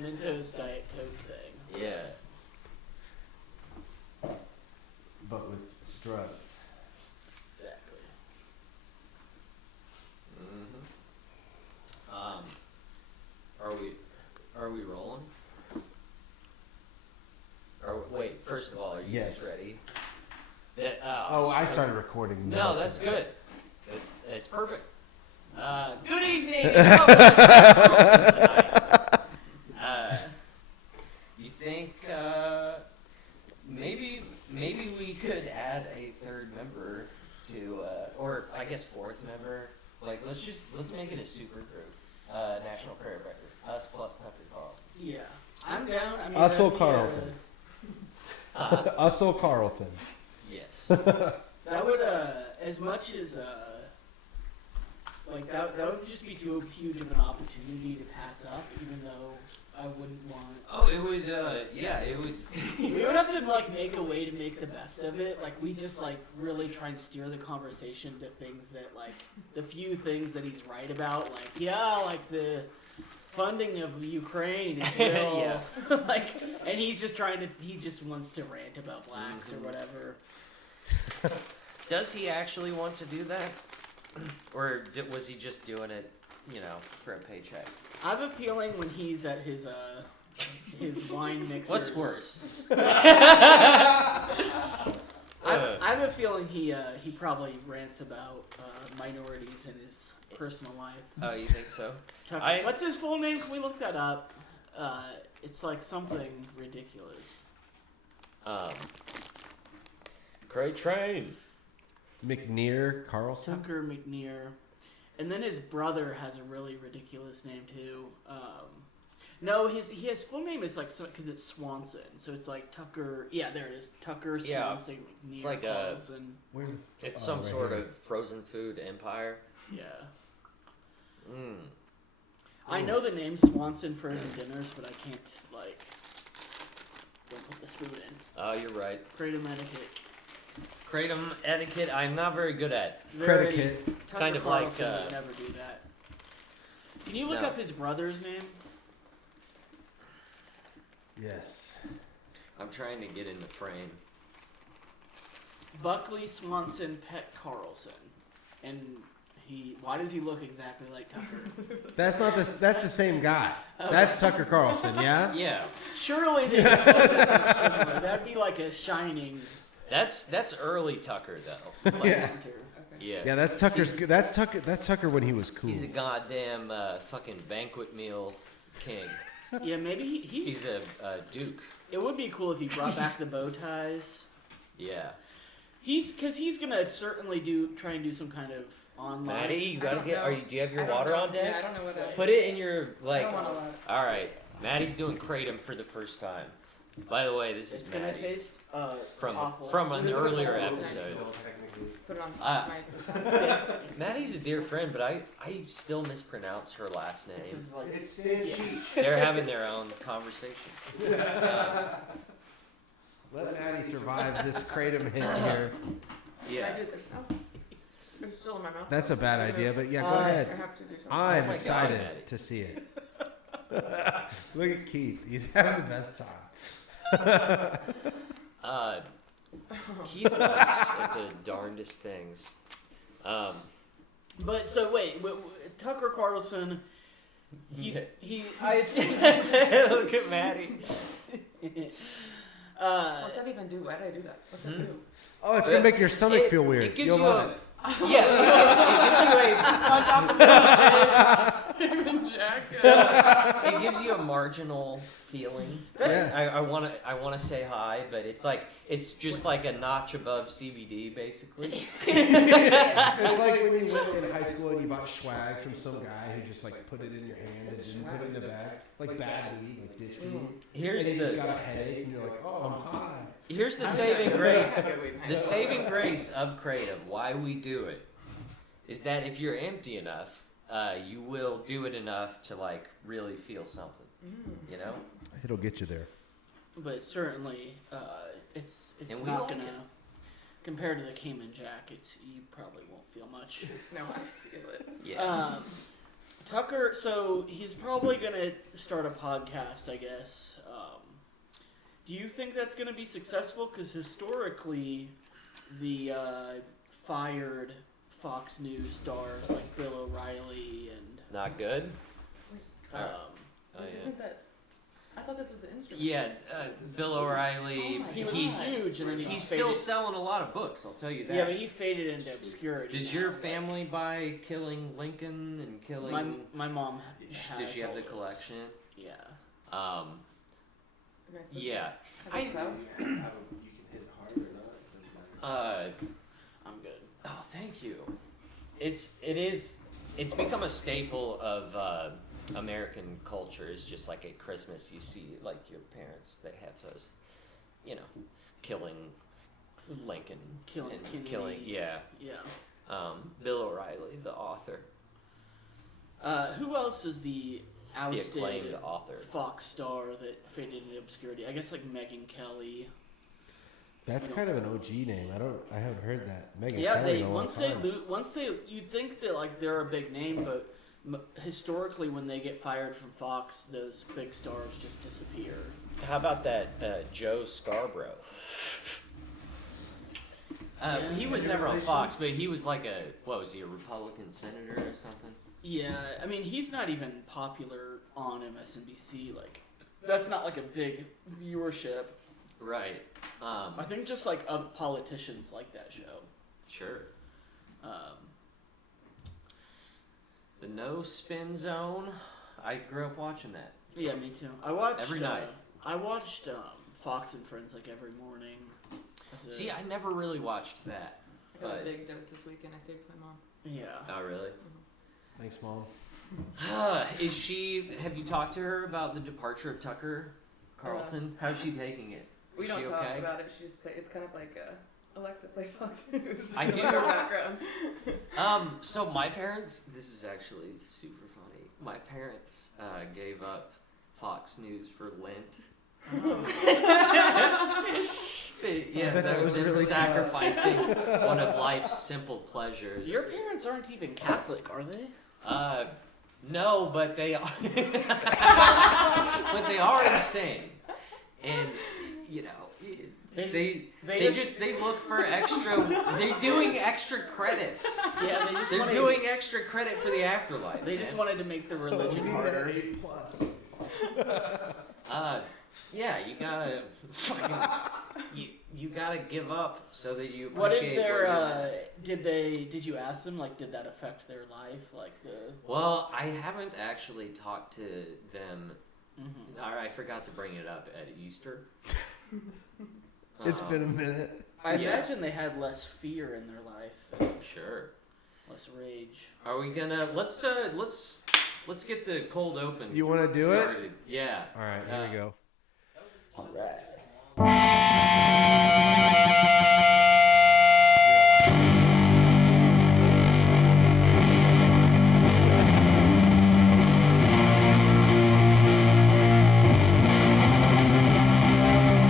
Mentos Diet Coke thing. Yeah. But with drugs. Exactly. Are we rolling? Wait, first of all, are you guys ready? I started recording. No, that's good. It's perfect. Good evening. You think maybe we could add a third member to, or I guess fourth member. Like let's make it a super group. National Prayer Breakfast. Us plus Tucker Carlson. Yeah, I'm down. I mean, Usel Carlton. Usel Carlton. Yes. That would, as much as, like, that would just be too huge of an opportunity to pass up, even though I wouldn't want... Oh, it would, yeah, it would... We would have to, like, make a way to make the best of it. Like, we just, like, really try and steer the conversation to things that, like, the few things that he's right about. Like, yeah, like, the funding of Ukraine is real. Yeah. Like, and he's just he just wants to rant about blacks or whatever. Does he actually want to do that? Or was he just doing it, for a paycheck? I have a feeling when he's at his wine mixers... What's worse? I have a feeling he probably rants about minorities in his personal life. Oh, you think so? Tucker, what's his full name? Can we look that up? It's like something ridiculous. Great train. McNear Carlson? Tucker McNear. And then his brother has a really ridiculous name too. No, his full name is like, because it's Swanson, so it's like Tucker. Yeah, there it is. Tucker Swanson McNear. It's like Carlson. It's some sort of frozen food empire. Yeah. Mm. I know the name Swanson Frozen Dinners, but I can't don't put the spoon in. Oh, you're right. Kratom etiquette. Kratom etiquette, I'm not very good at. Predicate. It's kind of like. Would never do that. Can you look up his brother's name? Yes. I'm trying to get in the frame. Buckley Swanson Pet Carlson, and why does he look exactly like Tucker? That's the same guy. That's Tucker Carlson, yeah? Yeah. Surely they would look similar. That'd be like a shining. That's early Tucker though. Like, Yeah. Yeah. Yeah, that's Tucker when he was cool. He's a goddamn fucking banquet meal king. Yeah, maybe He's a duke. It would be cool if he brought back the bow ties. Yeah. Because he's gonna certainly try and do some kind of online. Maddie, you gotta get. Do you have your water on deck? Yeah, I don't know what. Put it in your I don't want a lot. All right, Maddie's doing kratom for the first time. By the way, this is It's Maddie. gonna taste awful. from an earlier episode. Put it on Uh, my. Maddie's a dear friend, but I still mispronounce her last name. It's Stancic. They're having their own conversation. Let Maddie survive this kratom hit here. Yeah. Can I do this now? It's still in my mouth. That's a bad idea, but yeah, go I ahead. have to do something. I'm Oh my excited God, Maddie. to see it. Look at Keith. He's having the best time. Keith laughs at the darndest things. But so wait, Tucker Carlson. He. Look at Maddie. What's that even do? Why did I do that? What's that do? Oh, it's going to make your stomach feel weird. It gives You'll you love it. Yeah, On top of it gives you a marginal feeling. I want to say hi, but it's just like a notch above CBD, basically. It's like when you went in high school and you bought swag from some guy who just like put it in your hand and didn't put it in the bag, like bad weed, like ditch weed. Here's and you just the got a headache and you're like, oh, I'm high. here's the saving grace. The saving grace of kratom, why we do it, is that if you're empty enough, you will do it enough to like really feel something. You know? It'll get you there. But certainly, it's And we not like gonna. it. Compared to the Cayman Jack, you probably won't feel much. No, I feel it. Yeah. Tucker, so he's probably gonna start a podcast, I guess. Do you think that's gonna be successful? Because historically, the fired Fox News stars like Bill O'Reilly and Not good. um, This isn't that. I thought this was the instrument. Yeah, Bill O'Reilly. Oh my he was God. huge, and then He's he still faded. selling a lot of books. I'll tell you that. Yeah, but he faded into obscurity. Does now, your like, family buy Killing Lincoln and Killing? My mom has Does she have all the those. collection? Yeah. Am I supposed Yeah. To have a cloud? You can hit it hard or not. I'm good. Oh, thank you. It's become a staple of American culture. It's just like at Christmas, you see like your parents, they have those, killing Lincoln, Killing and Kennedy. killing, yeah. Yeah. Bill O'Reilly, the author, Who else is the the ousted acclaimed author. Fox star that faded into obscurity? I guess like Megyn Kelly. That's kind of an OG name. I haven't heard that. Megan Yeah, Kelly they in a long time. once they you'd think that like they're a big name, but historically when they get fired from Fox, those big stars just disappear. How about that Joe Scarborough? He was never on Fox, but he was like what was he, a Republican senator or something? Yeah, I mean he's not even popular on MSNBC. Like that's not like a big viewership. Right. I think just like other politicians like that show. Sure. Um, The No Spin Zone. I grew up watching that. yeah, me too. I watched Every night. I watched Fox and Friends like every morning. as a- See, I never really watched that. I got a But big dose this weekend. I stayed with my mom. yeah. oh, really? Thanks, Mom. Is she? Have you talked to her about the departure of Tucker Carlson? How's she taking it? We Is don't she talk okay? about it. She just play. It's kind of like Alexa play Fox News. I do. in her background. So my parents. This is actually super funny. My parents gave up Fox News for Lent. Yeah, bet that was them really sacrificing one of life's simple pleasures. Your parents aren't even Catholic, are they? No, but they are. But they are insane, and they look for extra. They're doing extra credit. Yeah, They're doing extra credit for the afterlife. They just man. wanted to make the religion harder. Yeah, you gotta you gotta give up so that you appreciate What did where you're at. did you ask them like did that affect their life like the Well, I haven't actually talked to them. Mhm. Or I forgot to bring it up at Easter. It's been a minute. I Yeah. imagine they had less fear in their life, and Sure. less rage. Are we gonna let's get the cold open. You want to do it? started. Yeah. All right, here we go. All right.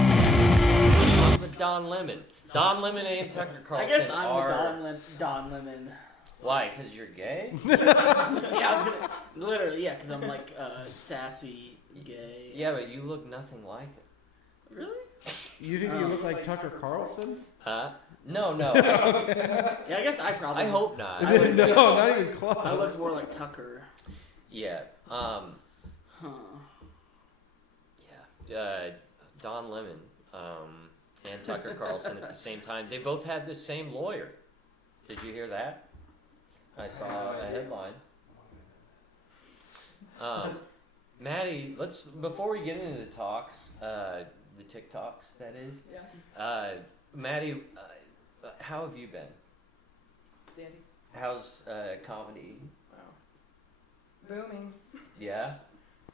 I'm the Don Lemon. Don Lemon and Tucker Carlson I guess I'm are. the Don Lemon. Why? Because you're gay? Yeah, I was gonna literally because I'm like sassy gay. Yeah, but you look nothing like it. Really? You think you look like Tucker Carlson? Huh? No. Yeah, I guess I probably. I hope not. I would- No, not even close. I look more like Tucker. Yeah. Huh. Yeah. Don Lemon and Tucker Carlson at the same time. They both had the same lawyer. Did you hear that? I saw a headline. Maddie, before we get into the talks, the TikToks, that is. Yeah. Maddie, how have you been? Dandy. How's comedy? Wow. Booming. Yeah.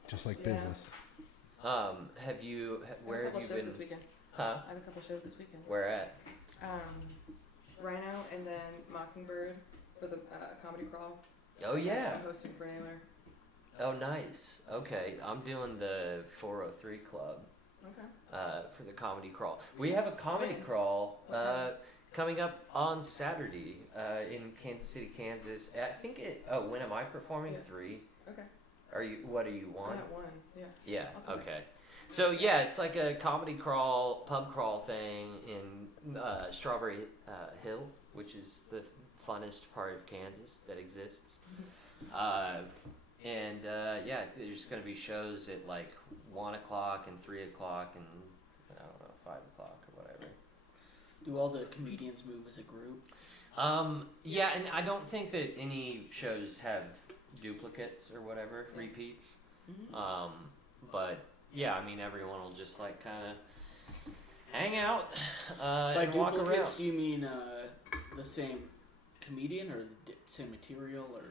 Just like Yeah. business. Where have you shows been? this weekend. Huh? I have a couple shows this weekend. Where at? Rhino and then Mockingbird for the comedy crawl. Oh yeah. I'm hosting for Naylor. Oh nice. Okay, I'm doing the 403 Club Okay. for the comedy crawl. We have a comedy When? crawl What time? coming up on Saturday in Kansas City, Kansas. I think when am I performing? Yeah. 3. Okay. What are you I'm one? at 1. Yeah. Yeah. I'll come Okay. So yeah, it's like a comedy crawl, pub crawl thing in Strawberry Hill, which is the funnest part of Kansas that exists. Yeah, there's going to be shows at like 1 o'clock and 3 o'clock and I don't know 5 o'clock or whatever. Do all the comedians move as a group? Yeah, and I don't think that any shows have duplicates or whatever, repeats. Mm-hmm. But yeah, I mean everyone will just like kind of hang out By and walk duplicates, around. do you mean the same comedian or the same material or?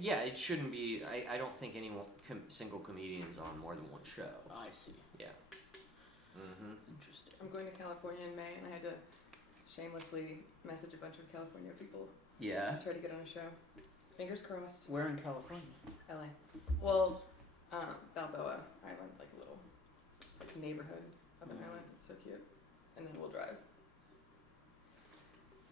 Yeah, it shouldn't be. I don't think any single comedian's on more than one show. I see. Yeah. Mm-hmm. Interesting. I'm going to California in May, and I had to shamelessly message a bunch of California people. Yeah. Try to get on a show. Fingers crossed. Where in California? LA. Well, Balboa Island, like a little neighborhood of an island. It's so cute. And then we'll drive.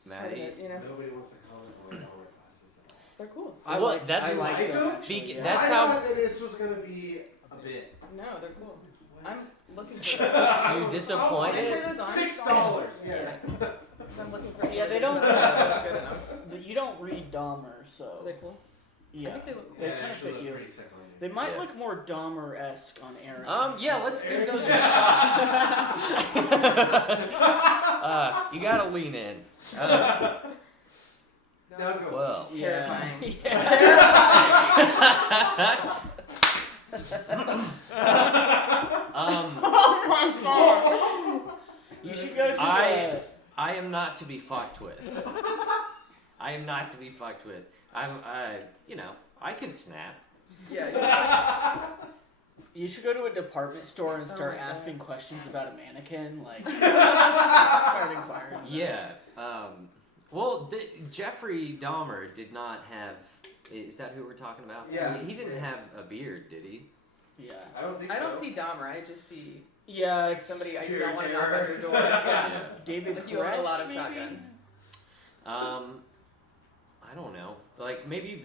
It's part of Maddie. it, you know? Nobody wants to comment on our classes at all. They're cool. Well, that's I like like them. them? Actually, yeah. That's I how- thought that this was gonna be a bit. No, they're cool. What? I'm looking for them. You're disappointed? Can I turn those on? $6. Yeah. Because I'm looking for Yeah, they don't- They're not good enough. You don't read Dahmer, so Are they cool? I yeah, think they look cool. They Yeah, kinda actually fit look you. pretty sick on you. they might Yeah. look more Dahmer-esque on Aaron. Yeah, let's give Eric- those a shot. You gotta lean in. Now go. Well. Terrifying. Oh my god! You should go to. I am not to be fucked with. I am not to be fucked with. I can snap. Yeah. You should go to a department store and start my God. asking questions about a mannequin, like start inquiring. Yeah. Well, Jeffrey Dahmer did not have. Is that who we're talking about? Yeah. He didn't have a beard, did he? Yeah, I don't think I so. don't see Dahmer. I just see yeah. It's somebody I Pure don't want to knock terror. on your door. Yeah. David Like you own a lot of Koresh, maybe? shotguns. I don't know. Like maybe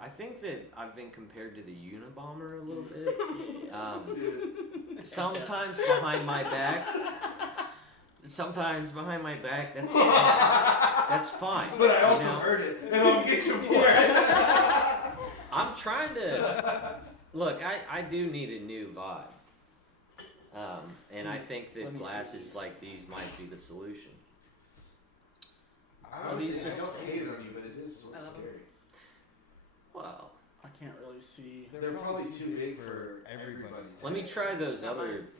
I think that I've been compared to the Unabomber a little bit. Sometimes behind my back. Sometimes behind my back. That's fine. That's fine. But I you also know? heard it, and I'll get you for it. I'm trying to look. I do need a new vibe, and I think Let that me see glasses these. like these might be the solution. Honestly, these I just- don't hate it on you, but it is sort I of love 'em. scary. Well, I can't really see. They're probably too big for everybody's. let me head. try those Not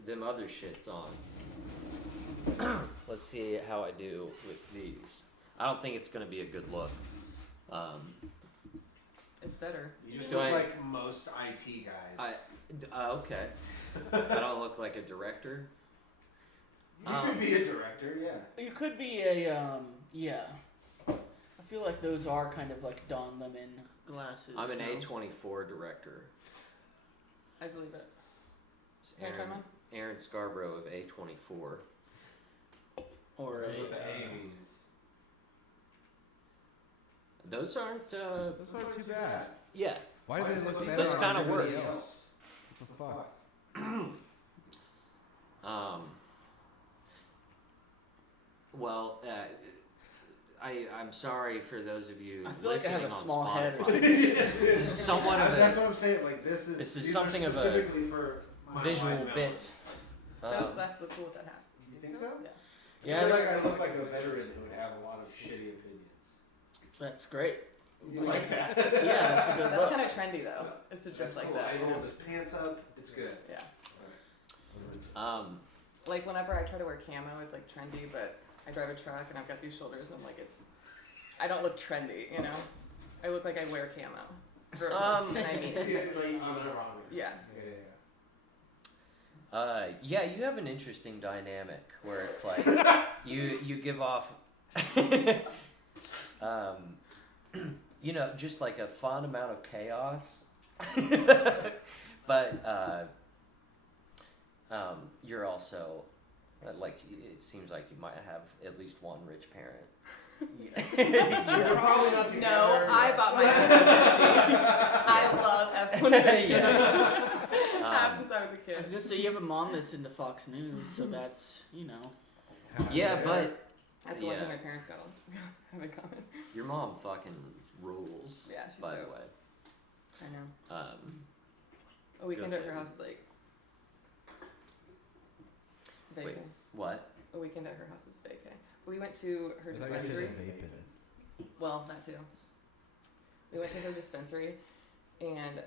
them other shits on. Let's see how I do with these. I don't think it's gonna be a good look. It's better. You just Do look I- like most IT guys. Okay. I don't look like a director. You could be a director, yeah. You could be a yeah. I feel like those are kind of like Don Lemon glasses. I'm an no? A24 director. I believe it. It's Can I try mine? Aaron Scarborough of A24. Or That's what the a. A means. Those aren't. Those aren't too bad. Yeah. Why do they look better Those on kinda everybody work. else? What the fuck? Well, I'm sorry for those of you I feel like I listening have a on small head or Spotify. something. This is somewhat of That's a what I'm saying. Like this this is these something are of a specifically for my visual wide mouth. bit. Those glasses look cool with that hat. You think so? Yeah. Yeah, I feel like that's- I look like a veteran who would have a lot of shitty opinions. That's great. You like that? Yeah, that's a good That's look. kind of trendy though. It's to dress That's like cool. that. I You know? roll his pants up. It's good. Yeah. Um, Like whenever I try to wear camo, it's like trendy, but I drive a truck and I've got these shoulders and I'm like I don't look trendy, you know? I look like I wear camo. And I mean Like it. unironic. Yeah. yeah, you have an interesting dynamic where it's like you give off, just like a fun amount of chaos, but you're also like it seems like you might have at least one rich parent. You're probably not together. No, I bought my F-150. I love F-150s. Have since I was a I kid. was gonna say you have a mom that's into Fox News, so that's Yeah, but That's the one thing my parents got on. Have in common. your mom fucking rules. Yeah, she's by dope. the way. I know. A Good weekend at her lady. house is like vacay. Wait, what? A weekend at her house is vacay. We went to her I thought you said dispensary. vaping. Well, that too. We went to her dispensary, and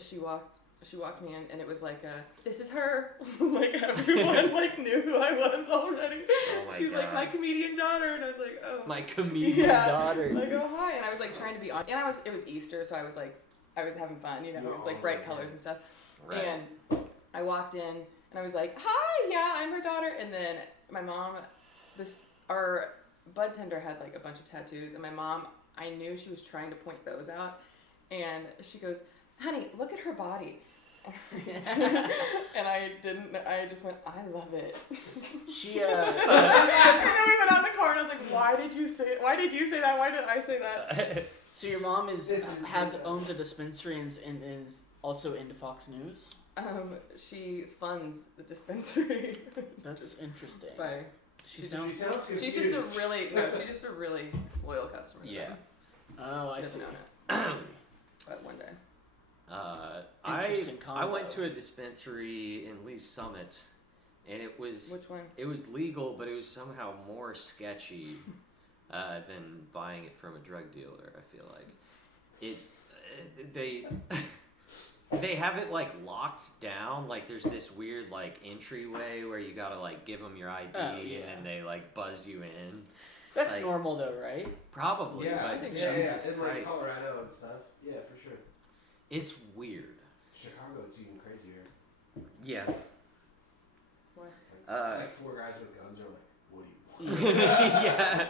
she walked me in, and it was like, this is her. Like everyone like knew who I was already. Oh my She was like God. my comedian daughter, and I was like, oh. My comedian daughter. Like, oh hi, and I was like trying to be on, and it was Easter, so I was having fun, you know, it was like bright colors and stuff. Right. And I walked in, and I was like, hi, yeah, I'm her daughter. And then my mom, our bud tender had like a bunch of tattoos, and my mom, I knew she was trying to point those out, and she goes, honey, look at her body. And I just went, I love it. she. And then we went out in the car, and I was like, why did you say that? Why did I say that? So your mom owns a dispensary and is also into Fox News. She funds the dispensary. That's interesting. By She Sounds confused. she's just a really loyal customer. to Yeah. them. Oh, I She see. doesn't own it, I see. but one day. Interesting I went combo. to a dispensary in Lee Summit, and it was Which one? it was legal, but it was somehow more sketchy than buying it from a drug dealer. I feel like they have it like locked down. Like there's this weird like entryway where you gotta like give them your ID Oh, yeah. and then they like buzz you in. That's like- normal though, right? Probably, Yeah, but think Jesus in like Christ, Colorado and stuff. Yeah, for sure. it's weird. Chicago, it's even crazier. Yeah. What? Like 4 guys with guns are like, what do you want? Yeah.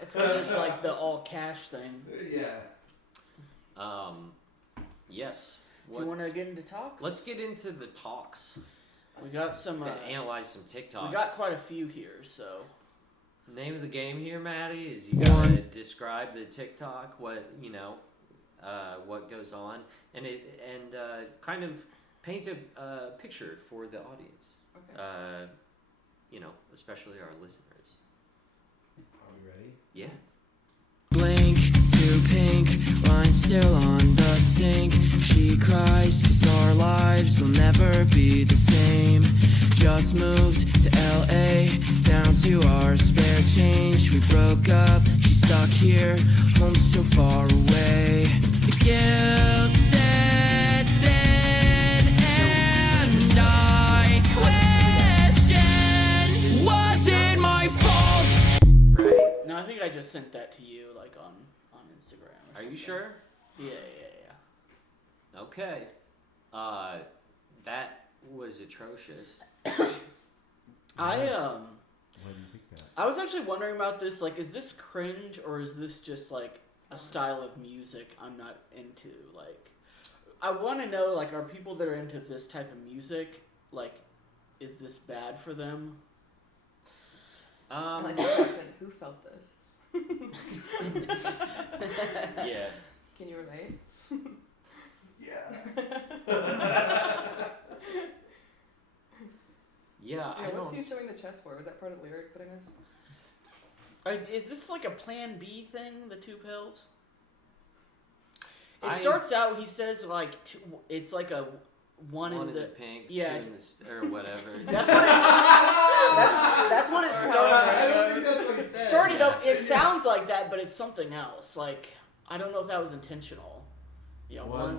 It's 'cause it's like the all cash thing. Yeah. Yes. Do you want to get into talks? Let's get into the talks. We got some. Analyze some TikToks. We got quite a few here, so. Name of the game here, Maddie, is you gotta describe the TikTok, what what goes on, and kind of paint a picture for the audience. Okay. Especially our listeners. Are we ready? Yeah. Blink to pink, line still on the sink. She cries 'cause our lives will never be the same. Just moved to LA, down to our spare change. We broke up, she's stuck here, home so far away. The guilt sets in and I question, was it my fault? Right. No, I think I just sent that to you, like on Instagram. or Are you something. sure? Yeah. Okay. That was atrocious. I Why do you think that? I was actually wondering about this. Like, is this cringe or is this just like a style of music I'm not into? Like, I want to know, like, are people that are into this type of music, like, is this bad for them? I like the question, who felt this? Yeah. Can you relate? Yeah. Yeah, I What's don't. he showing the chest for? Was that part of the lyrics that I missed? Is this like a Plan B thing? The 2 pills. It I- starts out. He says like it's like a one One in in the. the pink, yeah, two in the or whatever. That's what it's. That's what it I started. don't think that's what he said. Started up. It sounds like that, but it's something else. Like I don't know if that was intentional. Yeah, One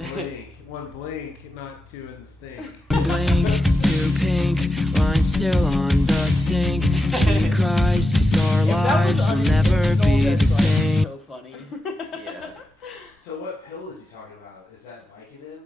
blink, not 2 in the stink. Blink to pink, line still on the sink. She cries 'cause our If that was lives will never be unintentional, the that's, like, same. So funny. Yeah. So what pill is he talking about? Is that Vicodin?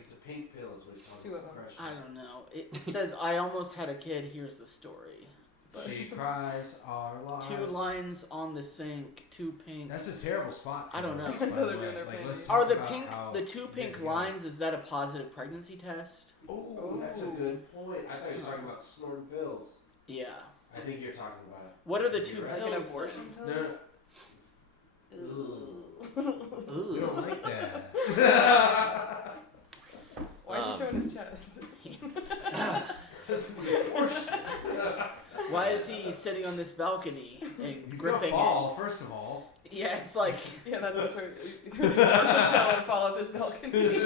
It's a pink pill is what he's talking 2 of about. them. Crush. I don't know. It says I almost had a kid. Here's the story. But She cries our lives. 2 lines on the sink, 2 pink. That's a terrible spot. For I don't know. us, by Until the they're doing way. their Like, pain. let's Are talk the about pink, how the 2 pink yeah. lines? Is that a positive pregnancy test? Oh, that's a good point. I thought he was talking about snorting pills. Yeah. I think you're talking about. What are the two You're right. pills? Like an abortion pill? No. We don't like that. Why is he showing his chest? Why is he sitting on this balcony and He's gripping gonna fall, first of all. it? Yeah, it's like Yeah, that's the truth. The abortion pill and fall off this balcony.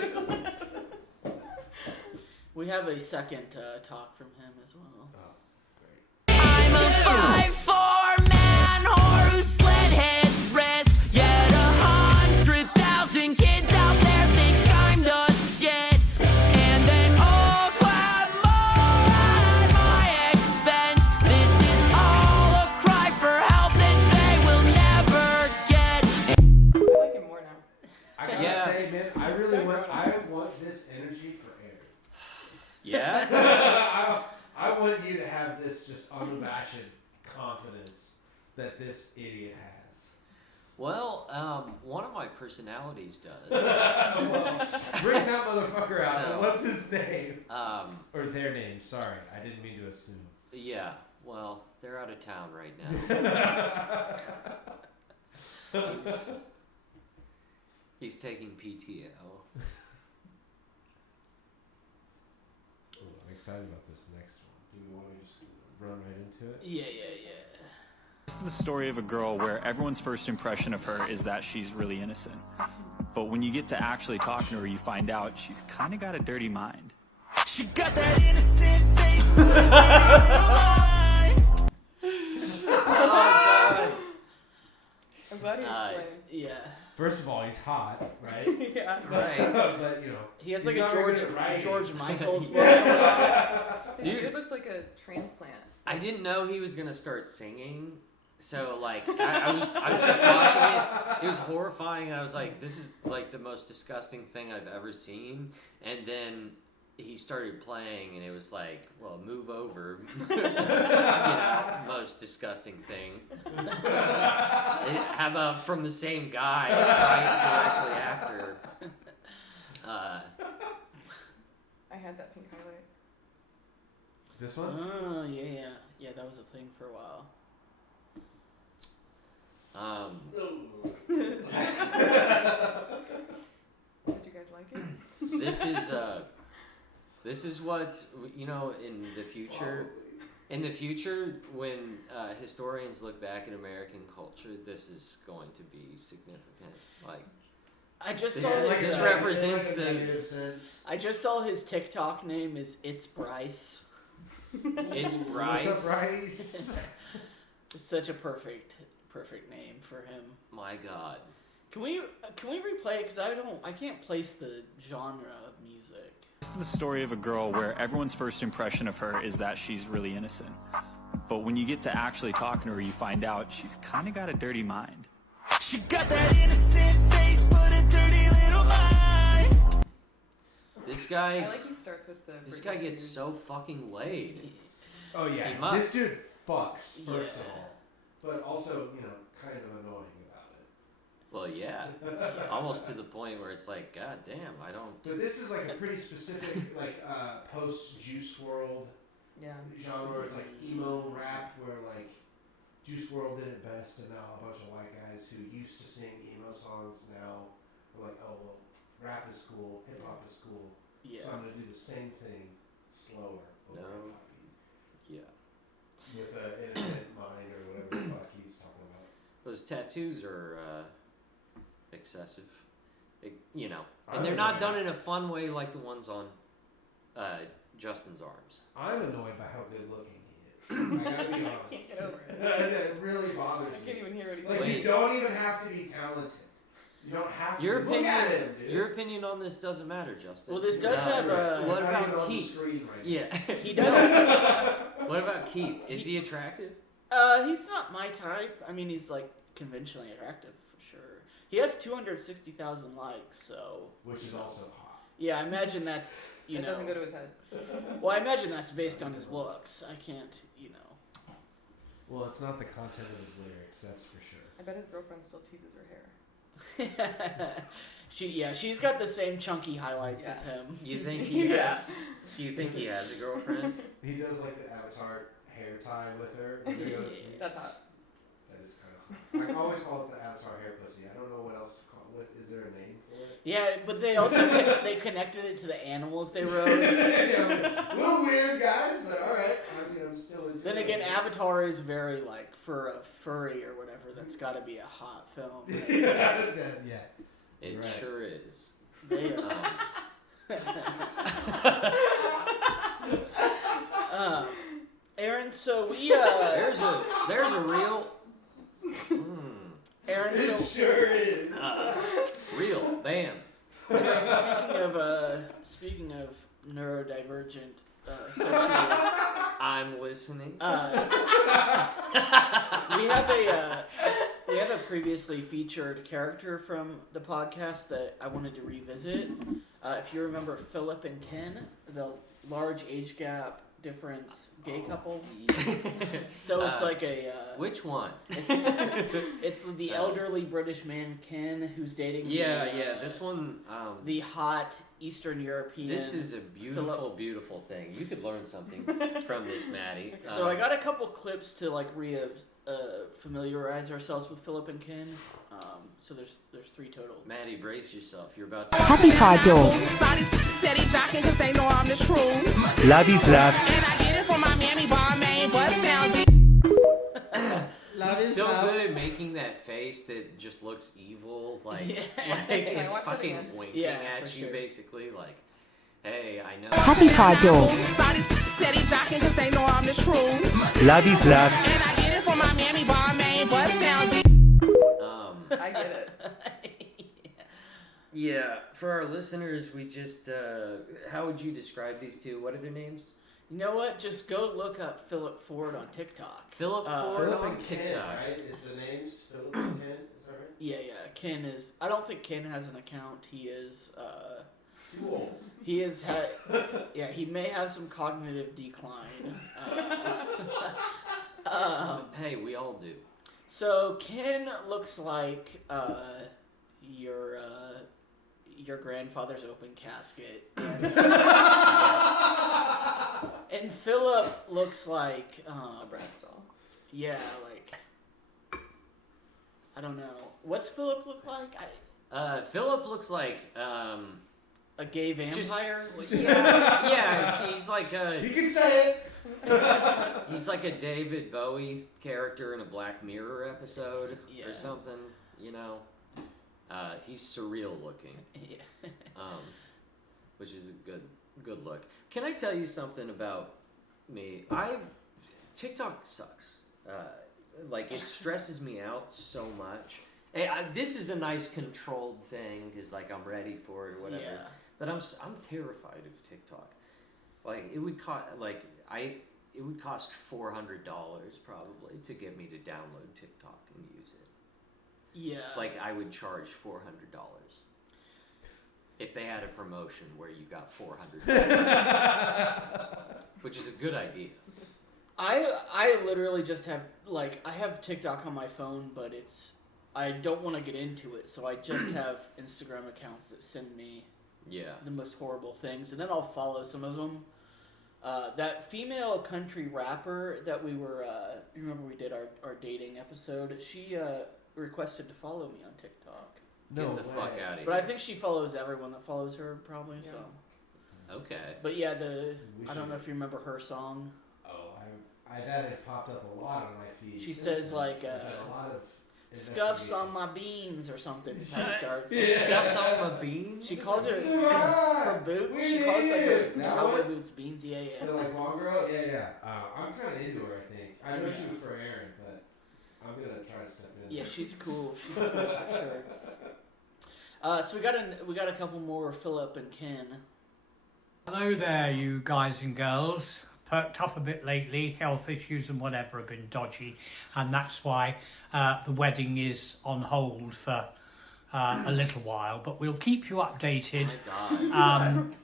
we have a second talk from him as well. Oh, great. I'm a 5'4" man whore who slit his wrist. Yet 100,000 kids out there think I'm the shit, and they all clap more at my expense. This is all a cry for help that they will never get. I like him more now. I gotta Yeah. say, man, I want this energy for Aaron. Yeah. I want you to have this just unabashed confidence that this idiot has. Well, one of my personalities does. Bring that motherfucker out. So- What's his name? Or their name, sorry. I didn't mean to assume. Yeah. Well, they're out of town right now. He's taking PTO. Ooh, I'm excited about this next one. Do you want me to just run right into it? Yeah. This is the story of a girl where everyone's first impression of her is that she's really innocent. But when you get to actually talking to her, you find out she's kind of got a dirty mind. She got that innocent face, but a dirty little mind. I'm glad he explained. Yeah. First of all, he's hot, right? Yeah. Right. But, you know. He has he's like a not very good at writing. George Michael's His Dude. beard looks like a transplant. I didn't know he was gonna start singing, so like I was just watching it. It was horrifying. I was like, this is like the most disgusting thing I've ever seen. And then he started playing, and it was like, well, move over. Most disgusting thing. How about from the same guy right directly after? I had that pink highlight. This one? Oh yeah. That was a thing for a while. Did you guys like it? This is what, you know, in the future. In the future, when historians look back at American culture, this is going to be significant. Like, I just This saw is like his, this represents the- negative sense. I just saw his TikTok name is It's Bryce. it's Bryce. What's up, Bryce? It's such a perfect name for him. My God. Can we replay it? Because I can't place the genre of music. This is the story of a girl where everyone's first impression of her is that she's really innocent. But when you get to actually talking to her, you find out she's kind of got a dirty mind. She got that innocent face, but a dirty little mind. This I guy, like he starts with the. this Britney guy gets Spears. so fucking laid. Oh, yeah. He must. This dude fucks, first of Yeah. all. But also, you know, kind of annoying about it. Well, yeah. Almost to the point where it's like, God damn, I don't. But this is like a pretty specific, like, post Juice WRLD Yeah. genre. It's like emo rap where, like, Juice WRLD did it best, and now a bunch of white guys who used to sing emo songs now are like, oh, well, rap is cool, hip hop is cool, Yeah. so I'm going to do the same thing slower over No. hip hop Yeah. with an innocent mind or whatever the fuck he's talking about. Those tattoos are excessive. You know. I'm And they're not annoyed. done in a fun way like the ones on Justin's arms. I'm annoyed by how good looking he is. I gotta be honest. Can't get over it. It really bothers I me. can't even hear what he's Like, saying. you don't even have to be talented. You don't have to. Your Look opinion, at him, dude. your opinion on this doesn't matter, Justin. Well, this does have You're what not about even on the Keith? screen right now. Yeah. He does. What about Keith? Is he attractive? He's not my type. I mean, he's like conventionally attractive for sure. He has 260,000 likes, so Which is also hot. yeah. I imagine that's It doesn't go to his head. Well, I imagine that's based on his looks. I can't, Well, it's not the content of his lyrics, that's for sure. I bet his girlfriend still teases her hair. She's got the same chunky highlights Yeah. as him. You think he Yeah. has? Do you think he has a girlfriend? He does like the Avatar hair tie with her when they go to sleep. That's hot. That is kind of hot. I always call it the Avatar hair pussy. I don't know what else to call it. Is there a name for it? Yeah, but they also they connected it to the animals they rode. Yeah, a little weird, guys, but all right. I mean, I'm still into Then it. again, Avatar is very like for a furry or whatever. That's got to be a hot film. Yeah. It Right. sure is. They, Aaron, so we There's a real Aaron, It so sure is. real bam. speaking of neurodivergent sexuals, I'm listening. we have a previously featured character from the podcast that I wanted to revisit. If you remember Philip and Ken, the large age gap difference gay couple. So it's like a Which one? it's the elderly British man Ken who's dating This one. the hot Eastern European. This is a beautiful, Philip. beautiful thing. You could learn something from this, Maddie. So I got a couple clips to like familiarize ourselves with Philip and Ken. So there's 3 total. Maddie, brace yourself. You're about to. Happy Pride dogs. Steady jocking 'cause they know I'm the truth. Love is love. And I get it from my mammy Balmain, bust down deep. He's so good at making that face that just looks evil, like it's What fucking again? winking Yeah, at for you, sure. basically. Like, hey, I know. Happy Pride dogs. Steady jocking 'cause they know I'm the truth. Love is love. And I get it from my mammy Balmain, bust down deep. I get it. Yeah, for our listeners, we just how would you describe these two? What are their names? You know what? Just go look up Philip Ford on TikTok. Philip Ford Philip on and Ken, TikTok. right? It's the names. Philip and Ken. Is that right? Yeah. Ken is. I don't think Ken has an account. He is. Too old. He is. Yeah. He may have some cognitive decline. Hey, we all do. So Ken looks like your grandfather's open casket, and Philip looks like A Brad doll. yeah, like I don't know. What's Philip look like? Philip looks like A gay vampire? he's like a You can say it. he's like a David Bowie character in a Black Mirror episode Yeah. or something, you know. He's surreal looking, Yeah. which is a good look. Can I tell you something about me? TikTok sucks. Like it stresses me out so much. Hey, this is a nice controlled thing because like I'm ready for it or whatever. Yeah. But I'm terrified of TikTok. Like it would cost it would cost $400 probably to get me to download TikTok and use it. Yeah. Like I would charge $400 if they had a promotion where you got $400, which is a good idea. I literally just have I have TikTok on my phone, but I don't want to get into it, so I just have Instagram accounts that send me the most horrible things, and then I'll follow some of them. That female country rapper that we were, you remember we did our dating episode, she requested to follow me on TikTok. No Get the way. fuck out of here. But I think she follows everyone that follows her, probably, so. Okay. But yeah, I don't know if you remember her song. Oh, that has popped up a lot on my feed. She says, like, I've had a lot of Scuffs on my beans or something. That's how it starts. Scuffs on my beans? She calls her boots. She Yeah, calls yeah, like her yeah. cowboy boots beans. Yeah. The like long girl, yeah. I'm kind of into her. I think. I know she was for Aaron, but I'm gonna try to step in. Yeah, she's cool. She's cool for sure. So we got a couple more Philip and Ken. Hello there, you guys and girls. Perked up a bit lately. Health issues and whatever have been dodgy, and that's why the wedding is on hold for a little while. But we'll keep you updated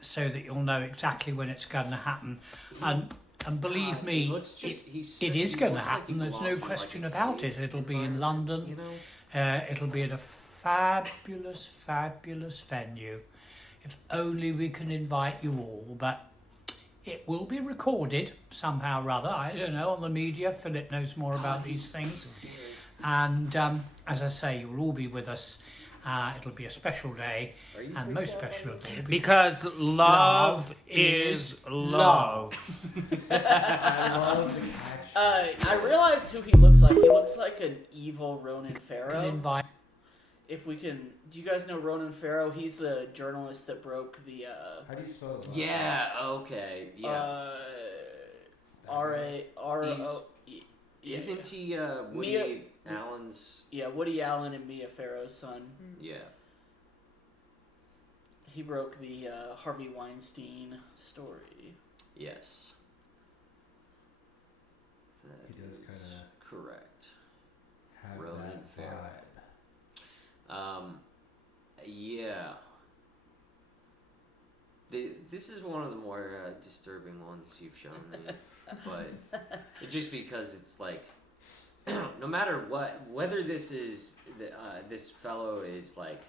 so that you'll know exactly when it's going to happen. And believe me, it is going to happen. There's no question about it. It'll be in London. You know? It'll be at a fabulous, fabulous venue. If only we can invite you all, but It will be recorded somehow or other. I don't know, on the media. Philip knows more about these things. And as I say, you'll all be with us. It'll be a special day, and most special of all, because love is love. I love the catch. I realized who he looks like. He looks like an evil Ronan Farrow. invite. If we can, do you guys know Ronan Farrow? He's the journalist that broke the How do you spell his last Yeah. Okay. Yeah. R-A-R-O. Isn't he Woody Mia- Allen's? Yeah, Woody Allen and Mia Farrow's son. Yeah. He broke the Harvey Weinstein story. Yes. He does That kind is of correct. have Ronan that Farrow. vibe. Yeah. This is one of the more disturbing ones you've shown me, but just because it's like, no matter what, whether this is this fellow is like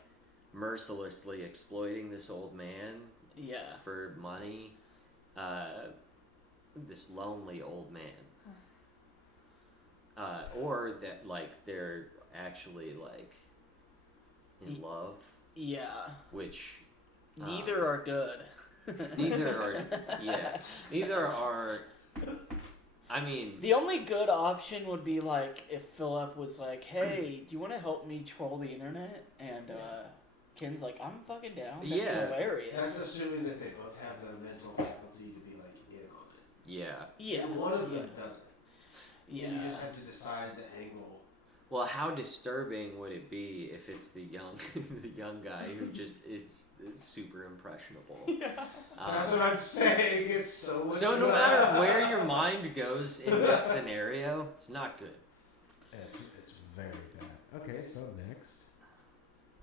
mercilessly exploiting this old man, Yeah. for money, this lonely old man, or that like they're actually like in love, Yeah. which Neither are good. neither are. I mean, The only good option would be like if Philip was like, "Hey, do you want to help me troll the internet?" And Ken's like, "I'm fucking down. That'd be Yeah. hilarious." That's assuming that they both have the mental faculty to be like in on it. yeah. Yeah. And one of them doesn't. Yeah. You just have to decide the angle. Well, how disturbing would it be if it's the young, the young guy who just is super impressionable? That's what I'm saying. It's so much. So no matter where your mind goes in this scenario, it's not good. It's very bad. Okay, so next.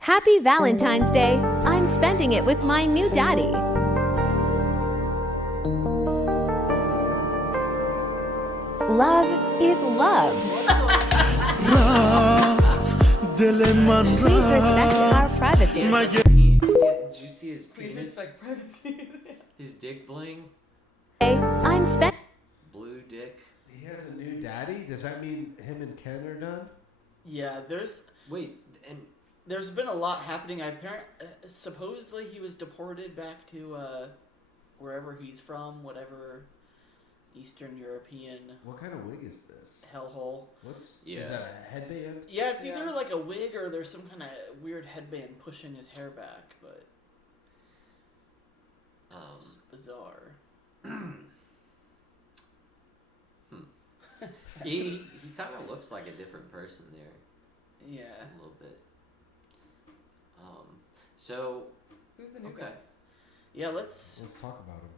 Happy Valentine's Day. I'm spending it with my new daddy. Love is love. Please respect our privacy. Did you see his Please penis? respect privacy. His dick bling? I'm spending. Blue dick? He has a new daddy? Does that mean him and Ken are done? Yeah. Wait, and There's been a lot happening. Supposedly he was deported back to wherever he's from, whatever Eastern European What kind of wig is this? hellhole. Yeah. Is that a headband? Yeah, it's either Yeah. like a wig or there's some kind of weird headband pushing his hair back, but it's bizarre. he kind of looks like a different person there, Yeah. a little bit. So Who's the new okay, guy? Yeah, let's. Let's talk about him.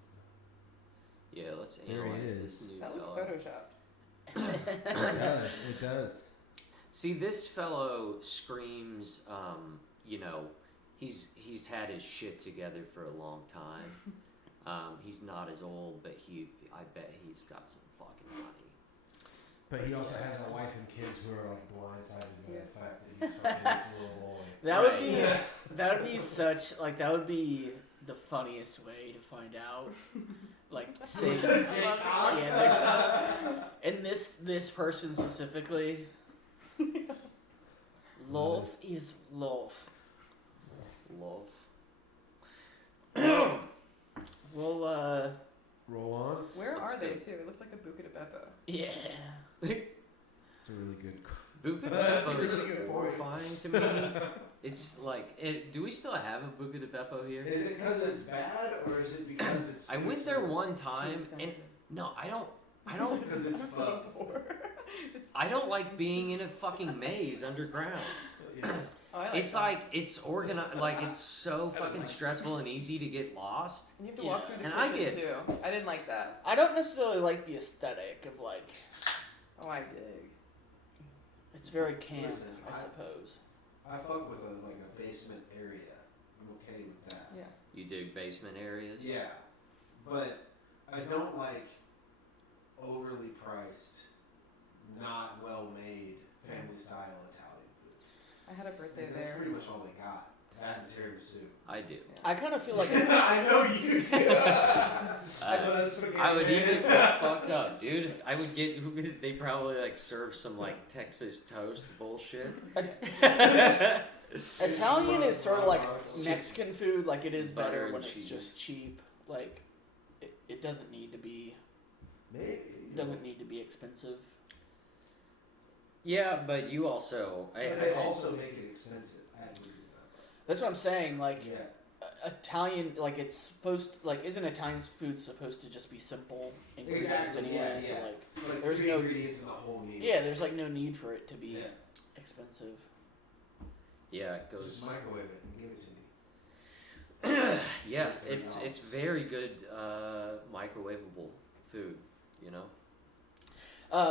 yeah, let's There he analyze is. this new That looks fellow. photoshopped. It does. See, this fellow screams, he's had his shit together for a long time. He's not as old, but I bet he's got some fucking money. But he also has a wife and kids who are like blindsided by the fact that he's fucking this little boy. That would be such like that would be the funniest way to find out. Like say and this person specifically. Love is love. Love. Well, Roll on. Where Looks are they good. too? It looks like the Buca de Beppo. yeah. It's a really good. Buca de That's a Beppo is really good point. horrifying to me. It's like, do we still have a Buca de Beppo here? Is it because it's bad or is it because it's? I too went there expensive? one It's too time, and expensive. no, I don't. Because it's I'm so fucked. poor. It's I too don't like expensive. being in a fucking maze underground. Yeah. Oh, I It's that. like it's organized. Like it's so fucking stressful and easy to get lost. And you have to walk through the And I kitchen get- too. I didn't like that. I don't necessarily like the aesthetic of like. Oh, I dig. It's very camp, Listen, I I- suppose. I fuck with a basement area. I'm okay with that. Yeah. You dig basement areas? Yeah, but I don't like overly priced, not well made family style Italian food. I had a birthday And that's there. pretty much all they got. That and tiramisu. I do. I kind of feel like I know you do. Uh, But spaghetti I would eat it the fuck up, dude. I would get. They probably like serve some like Texas toast bullshit. Italian is sort of like Mexican food. Like it is Butter better and when it's cheese. just cheap. Like it doesn't need to be. Maybe. It doesn't need to be expensive. Yeah, but you also. But they also make it expensive. I agree with that. That's what I'm saying. Like Yeah. Italian, like it's supposed. Like isn't Italian food supposed to just be simple ingredients Exactly, anyway? yeah, So yeah. like Like there's three no ingredients in the whole meal. yeah, there's like no need for it to be Yeah. expensive. Yeah, it goes. Just microwave it and give it to me. Yeah, Figure it it's out. very good microwavable food. You know.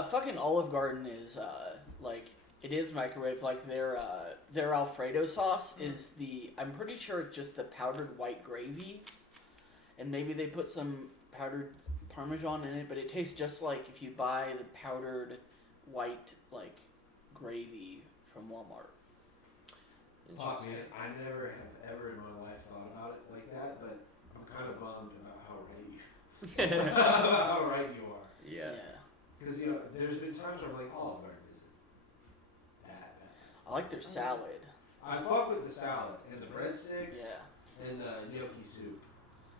Fucking Olive Garden is like it is microwave. Like their Alfredo sauce is I'm pretty sure it's just the powdered white gravy, and maybe they put some powdered Parmesan in it, but it tastes just like if you buy the powdered white like gravy from Walmart. Fuck man, I never have ever in my life thought about it like that, but I'm kind of bummed about how right you how right you are. Yeah. Because there's been times where I'm like, Olive Garden isn't that bad. I like their salad. I fuck with the salad and the breadsticks Yeah. and the gnocchi soup.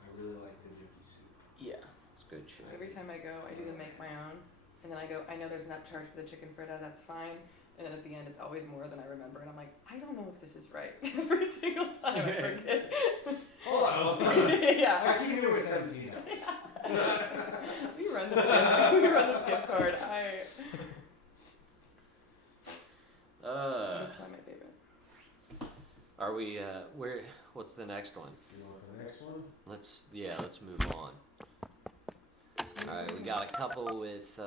I really like the gnocchi soup. Yeah. It's good shit. Every time I go, I do the make my own, and then I go, I know there's an upcharge for the chicken fritta, that's fine. And then at the end, it's always more than I remember, and I'm like, I don't know if this is right. Every single time I forget. Hold on. Yeah. I came here with $17. We run this gift card. That's not my favorite. Are we? What's the next one? You want the next one? Let's move on. All right, we got a couple with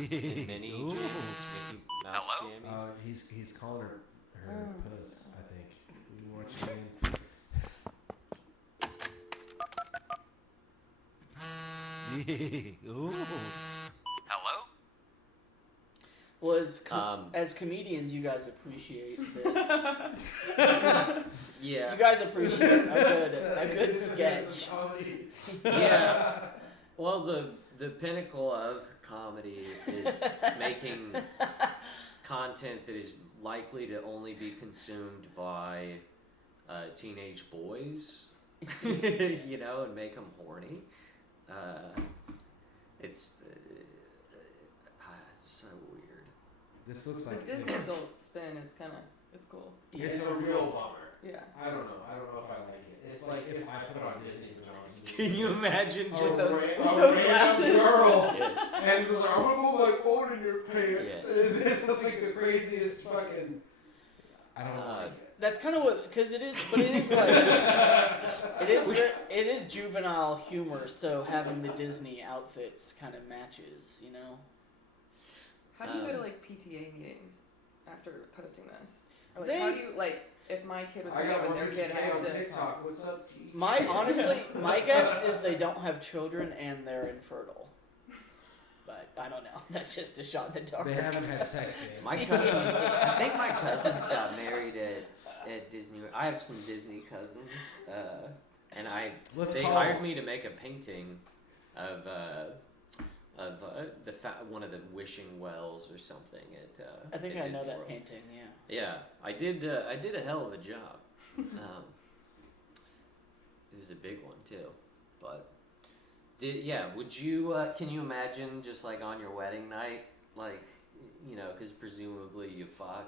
Mickey and Minnie. Ooh. Mickey Mouse Jammies. He's calling her Oh. puss, I think. You want your name? Ooh. Hello? Well, as comedians, you guys appreciate this. Yeah. You guys appreciate a good sketch. Yeah. Well, the pinnacle of comedy is making content that is likely to only be consumed by teenage boys, and make them horny. It's so weird. This looks The like Disney adult spin is it's cool. It's a real bummer. Yeah. I don't know if I like it. It's like if I put on Disney pajamas. Can you imagine just those random glasses? girl Yeah. and it was like, I'm gonna put my phone in your pants. Yeah. It's like the craziest fucking. I don't like it. That's kind of because it is, but it is like it is juvenile humor. So having the Disney outfits kind of matches, How do you go to PTA meetings after posting this? Or They- how do you if my kid was I hanging got with their kid, I 150K have on to. TikTok. What's up, T? My guess is they don't have children and they're infertile. But I don't know. That's just a shot in the dark. they haven't had sex yet. My cousins, I think my cousins got married at Disney. I have some Disney cousins, and they hired me to make a painting of one of the wishing wells or something at. I think at I know Disney that World. painting. Yeah. Yeah, I did a hell of a job. It was a big one too, but would you? Can you imagine just on your wedding night, because presumably you fuck.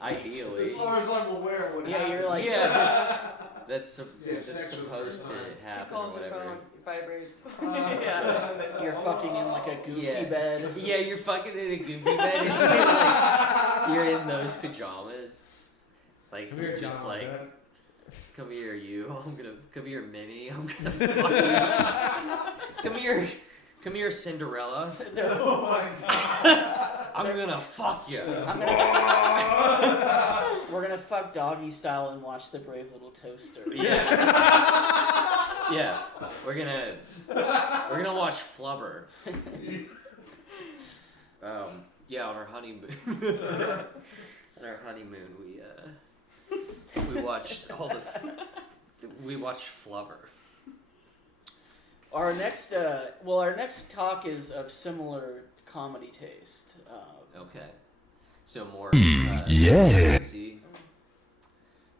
Ideally. As far as I'm aware, what Yeah, happened. you're like that's sex supposed for to the first He happen or calls your whatever. phone, vibrates. Yeah. You're fucking in like a goofy Yeah. bed. Yeah, you're fucking in a goofy bed and you're in those pajamas. Come You're here, just John, Dad. come here, you. Come here, Minnie. I'm gonna fuck you. Come here, Cinderella. Oh my god. I'm gonna fuck you. We're gonna fuck doggy style and watch The Brave Little Toaster. Yeah. Yeah. We're gonna watch Flubber. Yeah, on our honeymoon. On our honeymoon, we watched we watched Flubber. Our next talk is of similar comedy taste. Okay. So more. Yeah.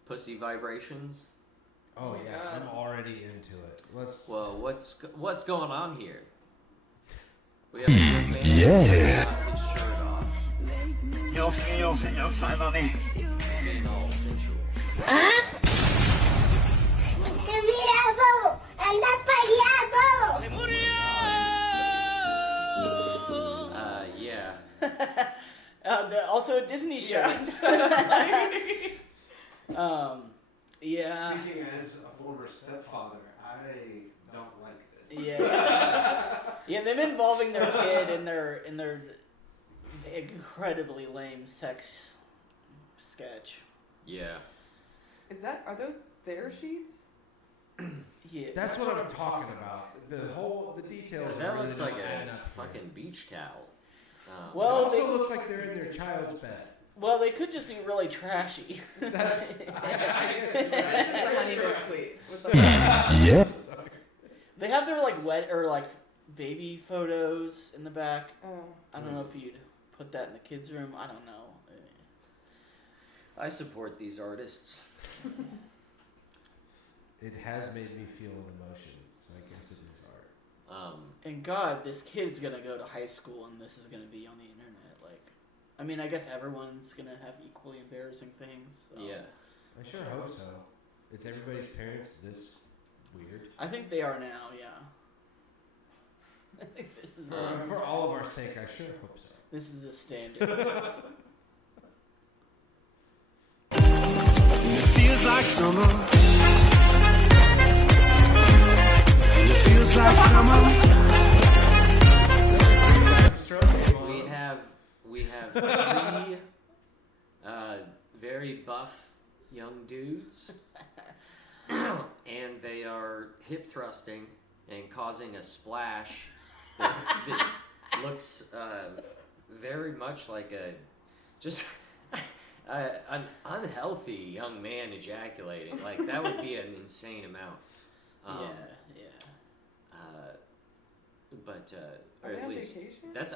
Pussy vibrations. Oh yeah, I'm already into it. Let's. Well, what's going on here? We have a young man Yeah. who's got his shirt off. He's being all sensual. Yeah. Also a Disney show. Yeah. Speaking as a former stepfather, I don't like this. Yeah. Yeah, them involving their kid in their incredibly lame sex sketch. Yeah. Are those their sheets? Yeah. That's what I'm talking about. The details. That really looks don't like add a enough fucking here. beach towel. Well, it also looks like they're in their child's bed. Well, they could just be really trashy. This is the honeymoon suite with the Yeah. They have their wet or baby photos in the back. Oh. I don't know if you'd put that in the kids' room. I don't know. I support these artists. It has made me feel an emotion, so I guess it is art. And God, this kid's gonna go to high school, and this is gonna be on the internet. I guess everyone's gonna have equally embarrassing things. So. Yeah. I sure hope so. Is everybody's parents this weird? I think they are now. Yeah. I think this is for all of our sake, I sure hope so. This is the standard. It feels like summer. It feels like summer. We have three very buff young dudes, and they are hip thrusting and causing a splash that looks very much like an unhealthy young man ejaculating. Like that would be an insane amount. Or at least that's.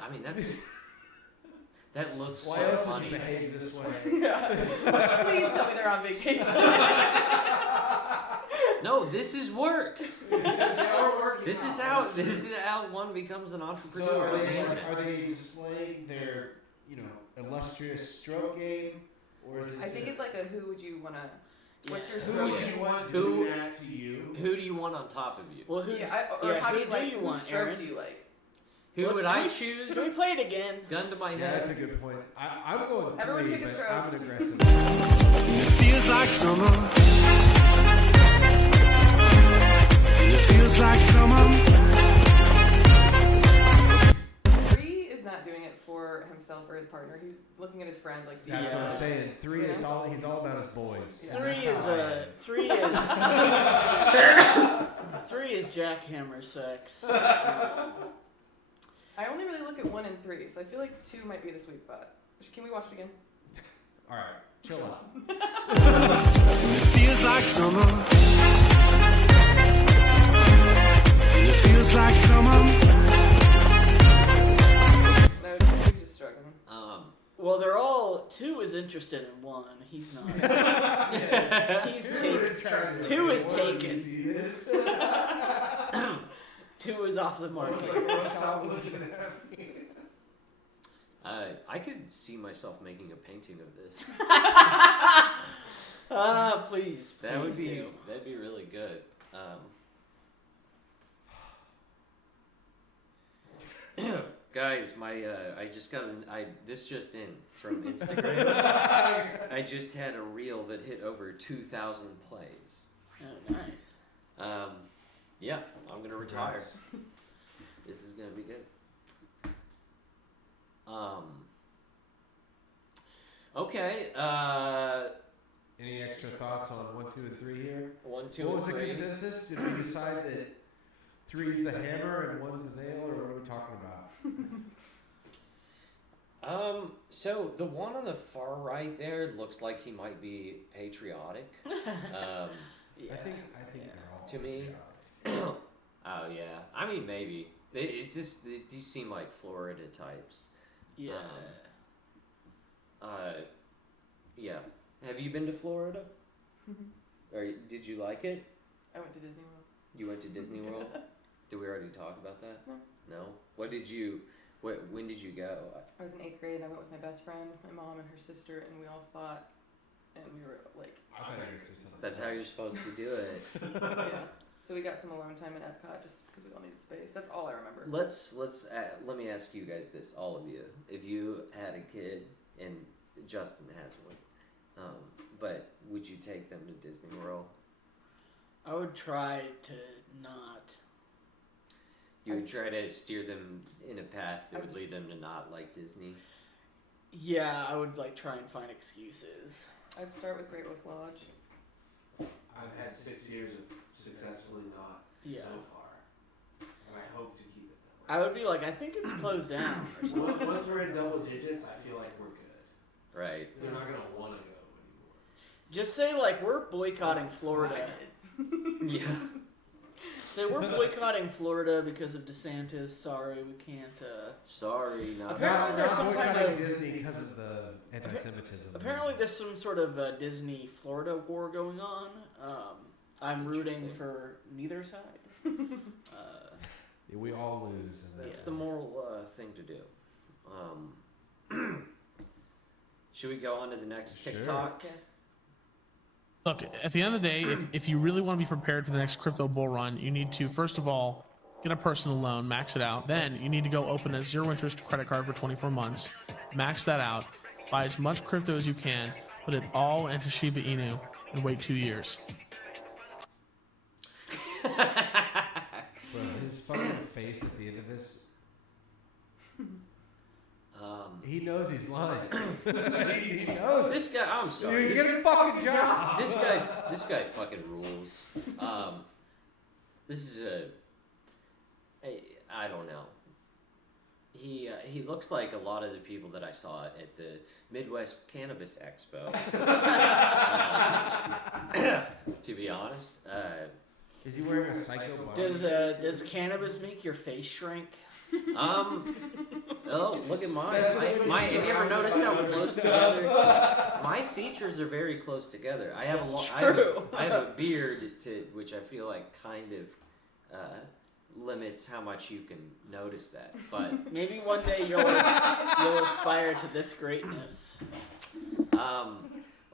That looks Why so else funny. would you behave this way? Yeah. Please tell me they're on vacation. No, this is work. This is how one becomes an entrepreneur. So on the internet. are they displaying their illustrious stroke game, or is it? I think it's like a who would you wanna? What's your Who stroke? would you want doing that to you? Who do you want on top of you? Well, how do you like? you Whose want, stroke Aaron? do you like? Who would I choose? Can we play it again? Gun to my Yeah, head. that's a good point. I'm going Everyone three, pick a but stroke. I'm an aggressive. It feels like summer. It feels like summer. 3 is not doing it for himself or his partner. He's looking at his friends like. That's what I'm saying. 3, he's all about his boys. Yeah. Three is jackhammer sex. I only really look at 1 and 3, so I feel like 2 might be the sweet spot. Can we watch it again? All right, chill out. It feels like summer. It feels like summer. No, 2's just struggling. Well, they're all 2 is interested in 1. He's not. He's taken. 2 is taken. 2 is off the market. Stop looking at me. I could see myself making a painting of this. Please. That'd be do. really good. Guys, I just got this just in from Instagram. I just had a reel that hit over 2,000 plays. Oh, nice. Yeah, I'm gonna retire. This is gonna be good. Okay. Any extra thoughts on 1, 2, and 3 here? 1, 2, What was and the 3. consensus? Did we decide that 3's the hammer and 1's the nail, or what are we talking about? So the one on the far right there looks like he might be patriotic. Yeah. I think they're all To me, patriotic. Oh yeah, I mean maybe. It's just these seem like Florida types. Yeah. Yeah. Have you been to Florida? Or did you like it? I went to Disney World. You went to Disney World? Did we already talk about that? No. No? When did you go? I was in 8th grade and I went with my best friend, my mom and her sister, and we all fought. And we were like... I thought you were gonna say something. That's how you're supposed to do it. Yeah. So we got some alone time in Epcot just because we all needed space. That's all I remember. Let me ask you guys this, all of you. If you had a kid, and Justin has one, but would you take them to Disney World? I would try to not. You would try to steer them in a path that would lead them to not like Disney? Yeah, I would try and find excuses. I'd start with Great Wolf Lodge. I've had 6 years of successfully not so far, and I hope to keep it that way. I would be like, I think it's closed down. Or something. Once we're in double digits, I feel like we're good. Right. They're not gonna want to go anymore. Just say we're boycotting Florida. Yeah. Say we're boycotting Florida because of DeSantis. Sorry, we can't. Sorry, not. Apparently, there's some kind of Disney because of the anti-Semitism. Apparently, there's some sort of Disney Florida war going on. I'm rooting for neither side. We all lose. That's the moral thing to do. Should we go on to the next TikTok? Yes. Look, at the end of the day, if you really want to be prepared for the next crypto bull run, you need to, first of all, get a personal loan, max it out. Then you need to go open a zero-interest credit card for 24 months, max that out, buy as much crypto as you can, put it all into Shiba Inu, and wait 2 years. Bro, his fucking face at the end of this. He knows he's lying. he knows. This guy, I'm sorry. You get a fucking job. This guy fucking rules. This is I don't know. He looks like a lot of the people that I saw at the Midwest Cannabis Expo. To be honest. Is he wearing a psycho body? Does cannabis make your face shrink? Oh, look at mine. Have you ever noticed how close together? My features are very close together. I have I have a beard which I feel like kind of limits how much you can notice that. But maybe one day you'll aspire to this greatness.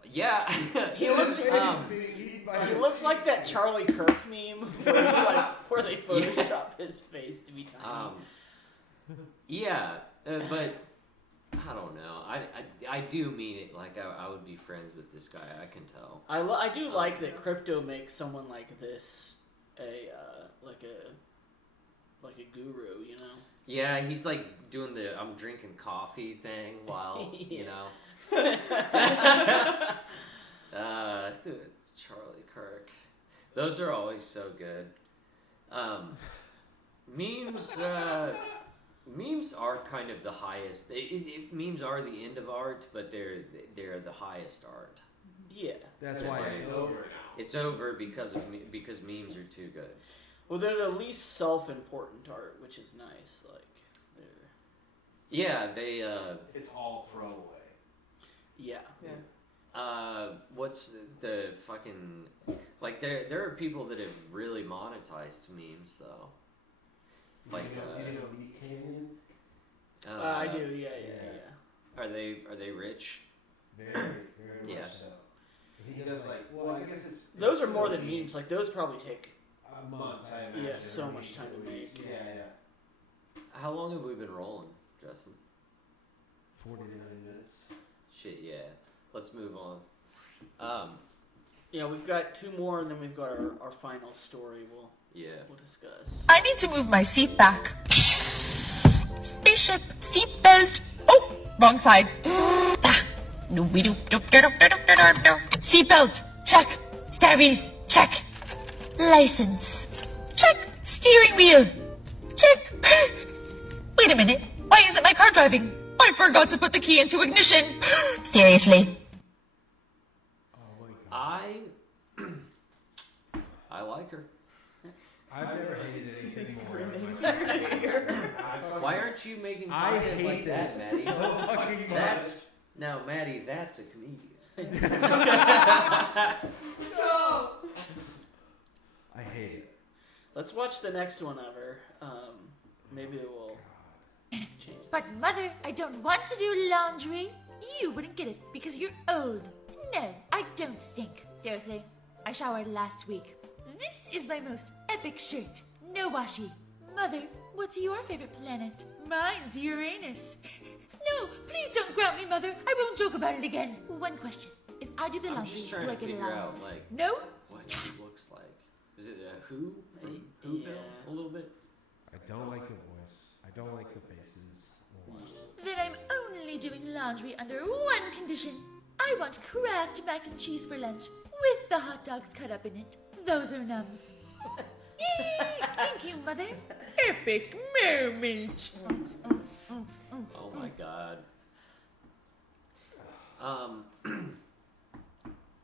Yeah. He looks like that Charlie Kirk meme where they Photoshop his face to be tiny. Yeah, but I don't know. I do mean it. Like I would be friends with this guy. I can tell. I do like that crypto makes someone like this like a guru. You know. Yeah, he's like doing the I'm drinking coffee thing while you know. Charlie Kirk. Those are always so good. Memes are kind of the highest. Memes are the end of art, but they're the highest art. Yeah, that's why it's over now. It's over because memes are too good. Well, they're the least self-important art, which is nice. Yeah, they. It's all throwaway. Yeah. Yeah. What's the fucking there are people that have really monetized memes though. Like you know Meat Canyon? I do, yeah. Are they rich? Very, very much so. He does I guess it's those are more than memes. Like those probably take months. I imagine. Yeah, so much time to make. Yeah. How long have we been rolling, Justin? 49 minutes. Shit, yeah. Let's move on. Yeah, we've got two more, and then we've got our final story. We'll discuss. I need to move my seat back. Spaceship seatbelt. Oh, wrong side. Seatbelt, check. Stabbies, check. License, check. Steering wheel, check. Wait a minute. Why isn't my car driving? I forgot to put the key into ignition. Seriously. I like her. I've never hated anything more. Why aren't you making I content hate like that, this Maddie? so fucking much. That's now, Maddie. That's a comedian. No! I hate it. Let's watch the next one ever. Maybe it will change. But Mother, I don't want to do laundry. You wouldn't get it because you're old. No, I don't stink. Seriously, I showered last week. This is my most epic shirt. No washi. Mother, what's your favorite planet? Mine's Uranus. No, please don't ground me, Mother. I won't joke about it again. One question. If I do the I'm laundry, just trying do I to get figure out allowance? like No? what she looks like. Is it a Who from Whoville? A little bit. I don't like the voice. I don't like the faces. Then I'm only doing laundry under one condition. I want Kraft mac and cheese for lunch with the hot dogs cut up in it. Those are nums. Yay! Thank you, Mother. Epic moment. Oh my god.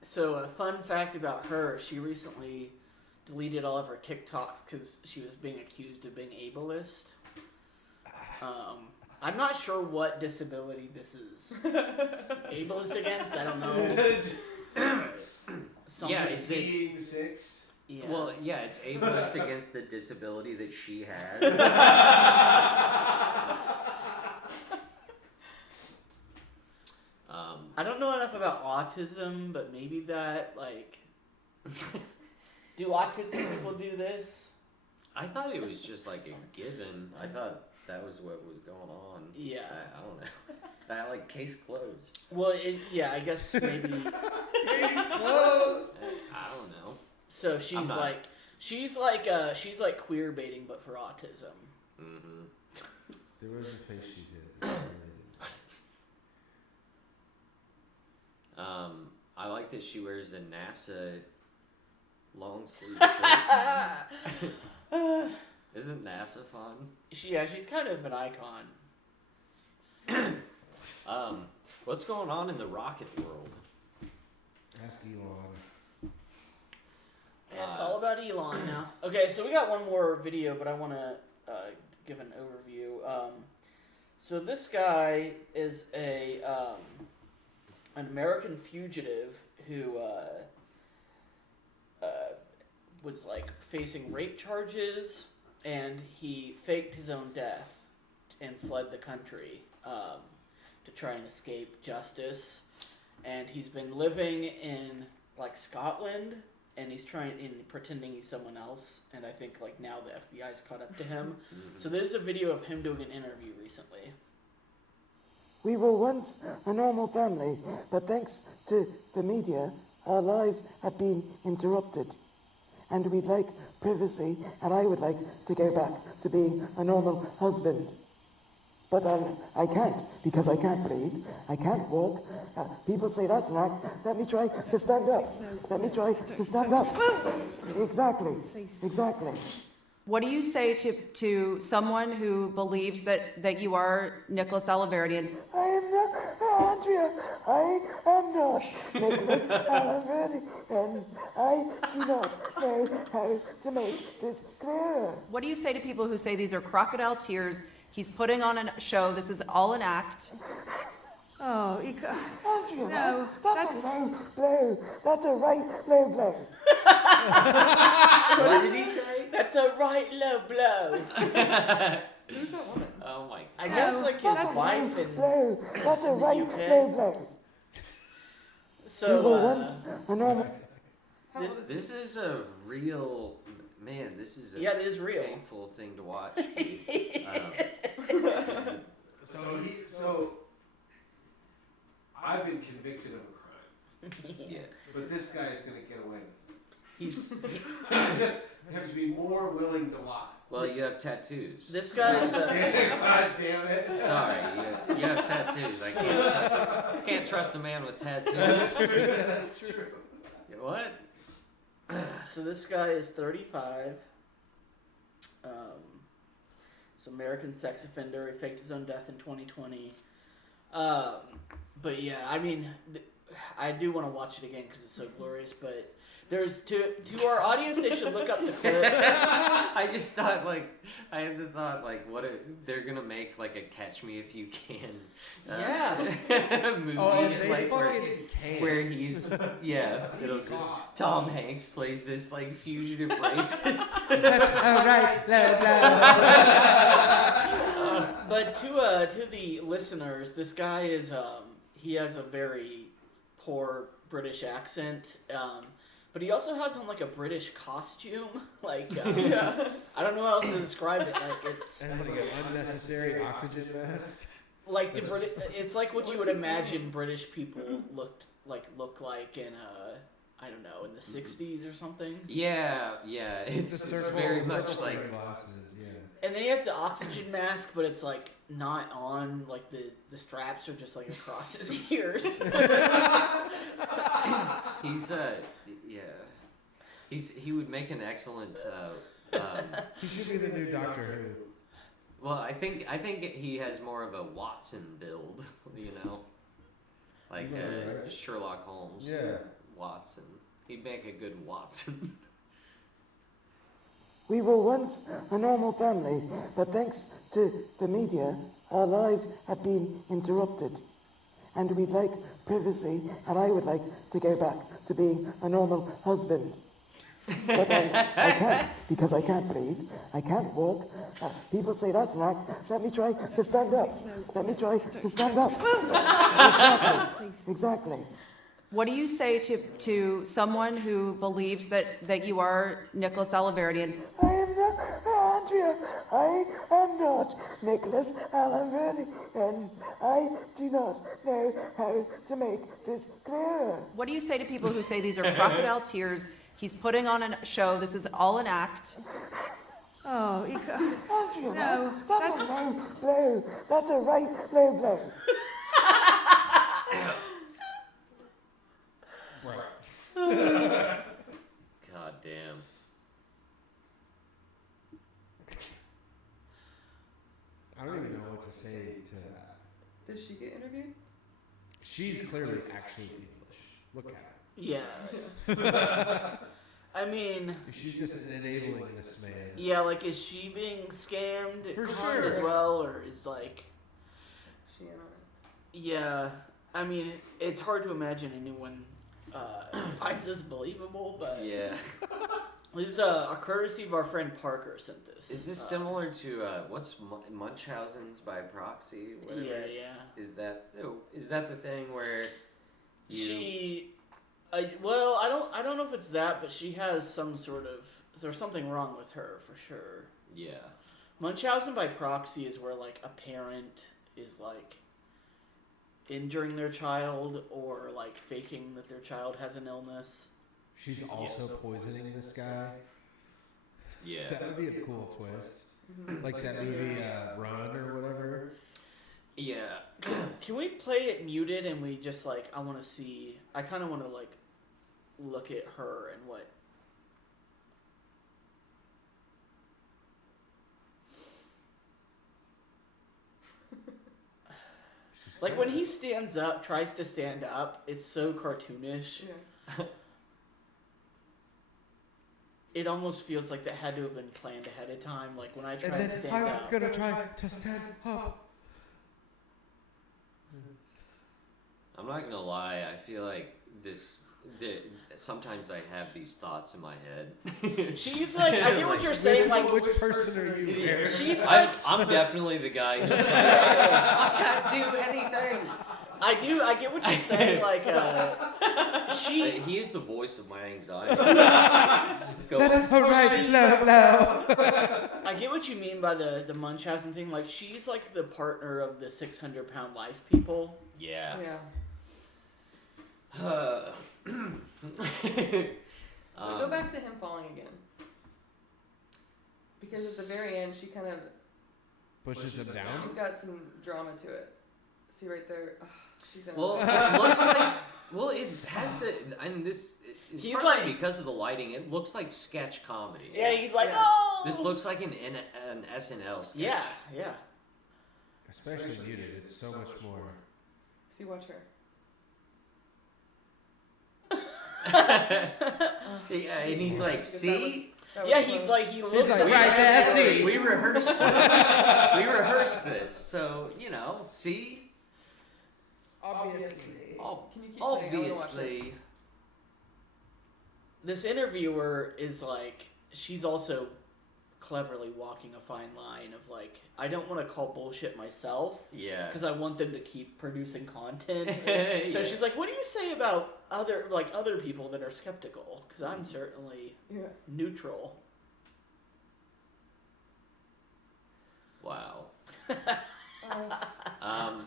So a fun fact about her, she recently deleted all of her TikToks because she was being accused of being ableist. I'm not sure what disability this is ableist against. I don't know. Yeah, it's being 6. Yeah. Well, yeah, it's ableist against the disability that she has. I don't know enough about autism, but maybe that, like... Do autistic people do this? I thought it was just like a given. I thought that was what was going on. Yeah. I don't know. That, like, case closed. Well, yeah, I guess maybe... Case closed! I don't know. So she's like queer baiting, but for autism. Mm-hmm. There was a face she did. I like that she wears a NASA long sleeve shirt. Isn't NASA fun? She's kind of an icon. What's going on in the rocket world? Ask Elon. It's all about Elon now. Okay, so we got one more video, but I want to give an overview. So this guy is an American fugitive who was like facing rape charges, and he faked his own death and fled the country to try and escape justice. And he's been living in like Scotland, and he's pretending he's someone else. And I think like now the FBI's caught up to him. So there's a video of him doing an interview recently. We were once a normal family, but thanks to the media, our lives have been interrupted. And we'd like privacy, and I would like to go back to being a normal husband. But I can't, because I can't breathe, I can't walk. People say that's an act. Let me try to stand up. Let me try to stand up. Exactly, exactly. What do you say to someone who believes that you are Nicholas Alaverdian? I am not, Andrea, I am not Nicholas Alaverdi, and I do not know how to make this clear. What do you say to people who say these are crocodile tears? He's putting on a show. This is all an act. Oh, Andrea, no, that's a low blow. That's a right low blow. What did he say? That's a right low blow. Who's that woman? Oh my god. I guess like his wife and blow. That's a right UK. low blow. So we were once a normal. This is a real man. This is a yeah, it is real. painful thing to watch. So I've been convicted of a crime. Yeah. But this guy is going to get away with it. He's just have to be more willing to lie. Well, you have tattoos. This guy is God damn it. Sorry, you have tattoos. I can't trust a man with tattoos. That's true. That's true. What? So this guy is 35. He's an American sex offender. He faked his own death in 2020. But yeah, I mean, I do want to watch it again because it's so glorious. But There's to our audience, they should look up the clip. I just thought I had the thought they're gonna make like a Catch Me If You Can movie and they like fucking can. where he's it'll just Tom Hanks plays this like fugitive rapist. That's alright, But to the listeners, this guy is he has a very poor British accent. But he also has on like a British costume, I don't know how else to describe it. Like it's and like an unnecessary oxygen mask. Like it's like what you would imagine British people look like in I don't know, in the '60s or something. Yeah, it's very much like glasses. Yeah. And then he has the oxygen mask, but it's like not on. Like the straps are just like across his ears. He would make an excellent. He should be the new Doctor Who. Well, I think he has more of a Watson build, like right. Sherlock Holmes. Yeah. Watson. He'd make a good Watson. We were once a normal family, but thanks to the media, our lives have been interrupted. And we'd like privacy, and I would like to go back to being a normal husband. But I can't, because I can't breathe, I can't walk. People say that's an act. Let me try to stand up. Let me try to stand up. Exactly. What do you say to someone who believes that you are Nicholas Alaverdian? I am not Andrea. I am not Nicholas Alaverdi, and I do not know how to make this clear. What do you say to people who say these are crocodile tears? He's putting on a show. This is all an act. Oh, Andrea, no, that's a low blow. That's a right low blow. God damn. I don't even know what to say to that. Did she get interviewed? She's clearly actually English. Look at her. Yeah. I mean, she's just enabling this man. Yeah, like is she being scammed For conned sure. as well, or is like? She in on it. Yeah, I mean, it's hard to imagine anyone finds this believable, but Yeah. this is a courtesy of our friend Parker sent this. Is this similar to what's Munchausen's by proxy? Whatever? Yeah. Is that the thing where I don't know if it's that, but she has some sort of, there's something wrong with her for sure. Yeah. Munchausen by proxy is where like a parent is like injuring their child or like faking that their child has an illness. She's also poisoning this guy. Yeah. That would be a cool twist. Like that movie Run or whatever. Yeah. Can we play it muted and we just like, I kind of want to like look at her and what. Like when he stands up, tries to stand up, it's so cartoonish. Yeah. It almost feels like that had to have been planned ahead of time. Like when I try And to then stand I'm up. gonna try to stand up. I'm not gonna lie. I feel like sometimes I have these thoughts in my head. She's like, I get what you're saying. Like, which person are you? Here? She's like, I'm definitely the guy who's like, I can't do anything. I get what you're saying. Like, He is the voice of my anxiety. That's alright, low. I get what you mean by the Munchausen thing. Like, she's like the partner of the 600-pound life people. Yeah. Yeah. We go back to him falling again. Because at the very end, she kind of Pushes him down. She's got some drama to it. See right there. Oh, she's in Well, it looks like. Well, it has the. And this. It's He's partly like- because of the lighting. It looks like sketch comedy. Yeah, he's like, Yeah. oh. This looks like an SNL sketch. Yeah. Especially muted. It's so much more. See, watch her. Yeah, and he's like, see? Yeah, he's like, he looks like, like right there, see? We rehearsed this. We rehearsed this. So, see? Obviously. Can you keep playing? I wanna watch it. Obviously. This interviewer is like, she's also cleverly walking a fine line of like, I don't want to call bullshit myself. Yeah. Because I want them to keep producing content. So Yeah. she's like, what do you say about other people that are skeptical? Because I'm certainly neutral. Wow.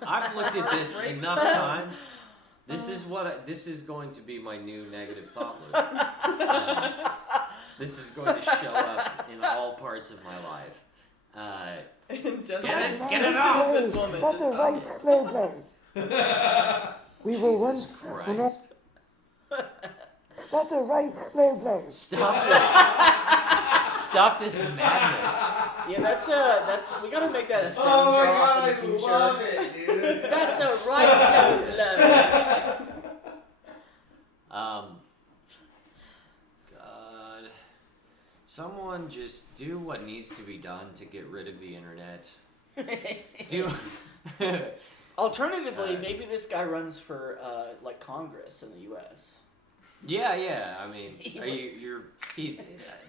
I've looked at this enough times. This is going to be my new negative thought loop. This is going to show up in all parts of my life. Get it off Hey, this woman. that's a right blade. We were once. Christ. That's a right blade. Stop this. Stop this madness. Yeah, that's we gotta make that a sound Oh my drop god, in the I future. love it, dude. That's a right love. God. Someone just do what needs to be done to get rid of the internet. Do. Alternatively, maybe this guy runs for like Congress in the U.S. Yeah. I mean,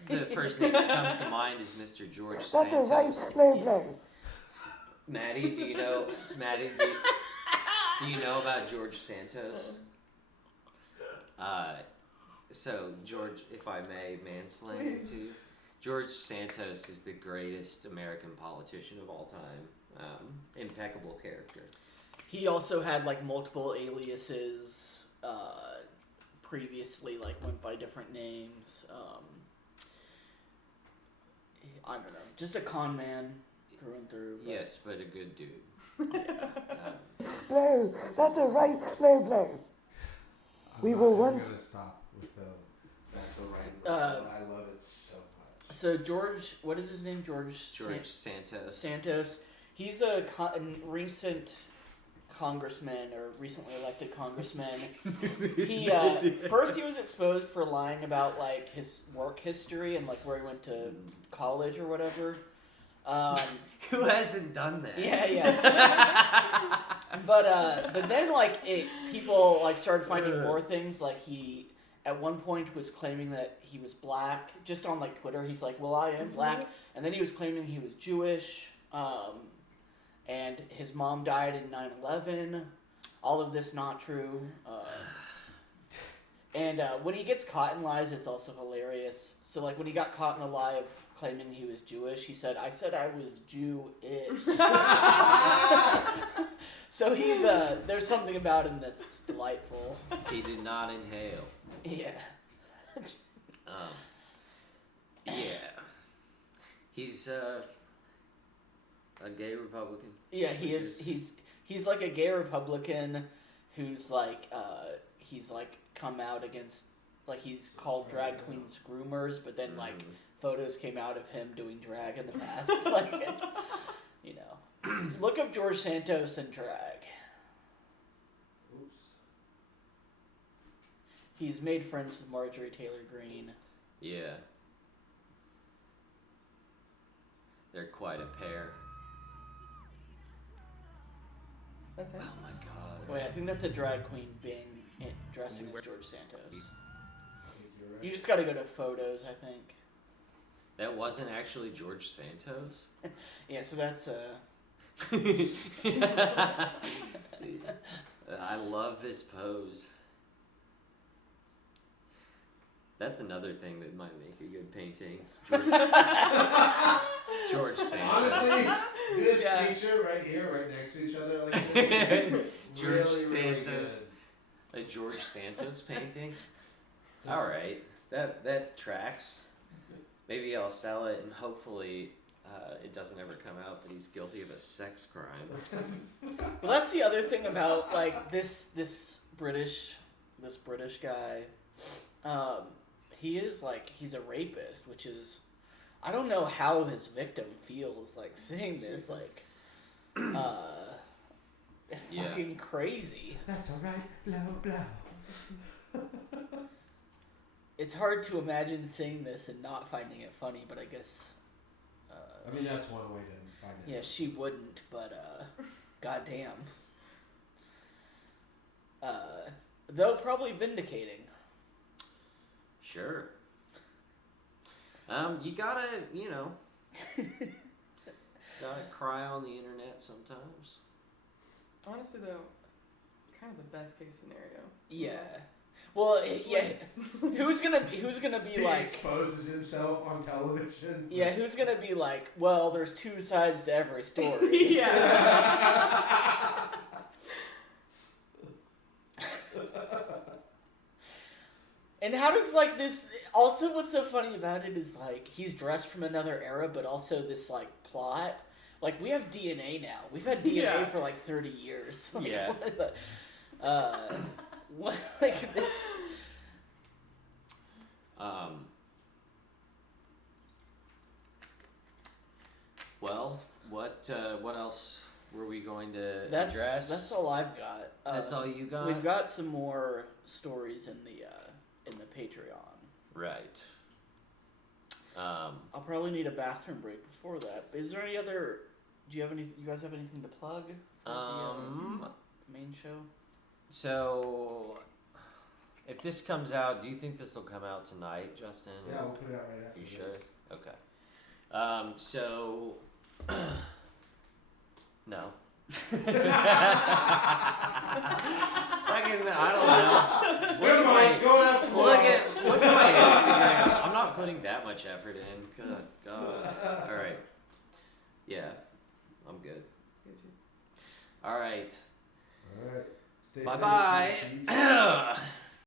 the first name that comes to mind is Mr. George That's a right Santos. blade. Maddie, do you know? Maddie, do you know about George Santos? So George, if I may mansplain to you, George Santos is the greatest American politician of all time. Impeccable character. He also had like multiple aliases. Previously, like went by different names. I don't know, just a con man through and through. But... Yes, but a good dude. Blue. That's a right blade. We were I'm once. gonna stop with the that's a right blade. I love it so much. So George, what is his name? George Santos. Santos. He's a recent congressman or recently elected congressman. He first he was exposed for lying about like his work history and like where he went to college or whatever. Who hasn't done that? Yeah. But then like people like started finding more things. Like he at one point was claiming that he was black. Just on like Twitter, he's like, "Well, I am black," and then he was claiming he was Jewish. And his mom died in 9/11. All of this not true. And when he gets caught in lies, it's also hilarious. So like when he got caught in a lie of claiming he was Jewish, he said, "I said I was Jew-ish." So he's there's something about him that's delightful. He did not inhale. Yeah. Yeah. He's a gay Republican. Yeah, he is. He's like a gay Republican who's like he's like come out against like he's called drag queens groomers, but then like photos came out of him doing drag in the past. Like it's look up George Santos and drag. Oops. He's made friends with Marjorie Taylor Greene. Yeah. They're quite a pair. That's it. Oh my god. Wait, I think that's a drag queen dressing as George Santos. You just gotta go to photos, I think. That wasn't actually George Santos? Yeah, so that's I love this pose. That's another thing that might make a good painting. George Santos. Honestly, this picture right here, right next to each other, like George really, Santos. Really A George Santos painting? Alright, that tracks. Maybe I'll sell it and hopefully it doesn't ever come out that he's guilty of a sex crime. Well, that's the other thing about like this British guy. He is like he's a rapist, which is I don't know how his victim feels like seeing this like fucking crazy. That's alright, blow blow. it's hard to imagine saying this and not finding it funny, but I guess. I mean, that's one way to find it. Yeah, she wouldn't, but goddamn. Though probably vindicating. Sure. You gotta, gotta cry on the internet sometimes. Honestly, though, kind of the best case scenario. Yeah. Well, yeah. Who's gonna be He like? exposes himself on television. Yeah, who's gonna be like? Well, there's two sides to every story. Yeah. And how does like this? Also, what's so funny about it is like he's dressed from another era, but also this like plot. Like we have DNA now. We've had DNA for like 30 years. Like, Yeah. What like this? Well, what else were we going to That's address? all I've got. That's all you got? We've got some more stories in the Patreon. Right. I'll probably need a bathroom break before that. Is there any other? Do you have any? You guys have anything to plug for the main show? So, if this comes out, do you think this will come out tonight, Justin? Yeah, we'll put it out right after. You this. sure? Okay. So, no. Fucking, I don't know. Never mind, going out tomorrow. Look at my Instagram. I'm not putting that much effort in. Good God. All right. Yeah, I'm good. All right. All right. Stay Bye bye. safe.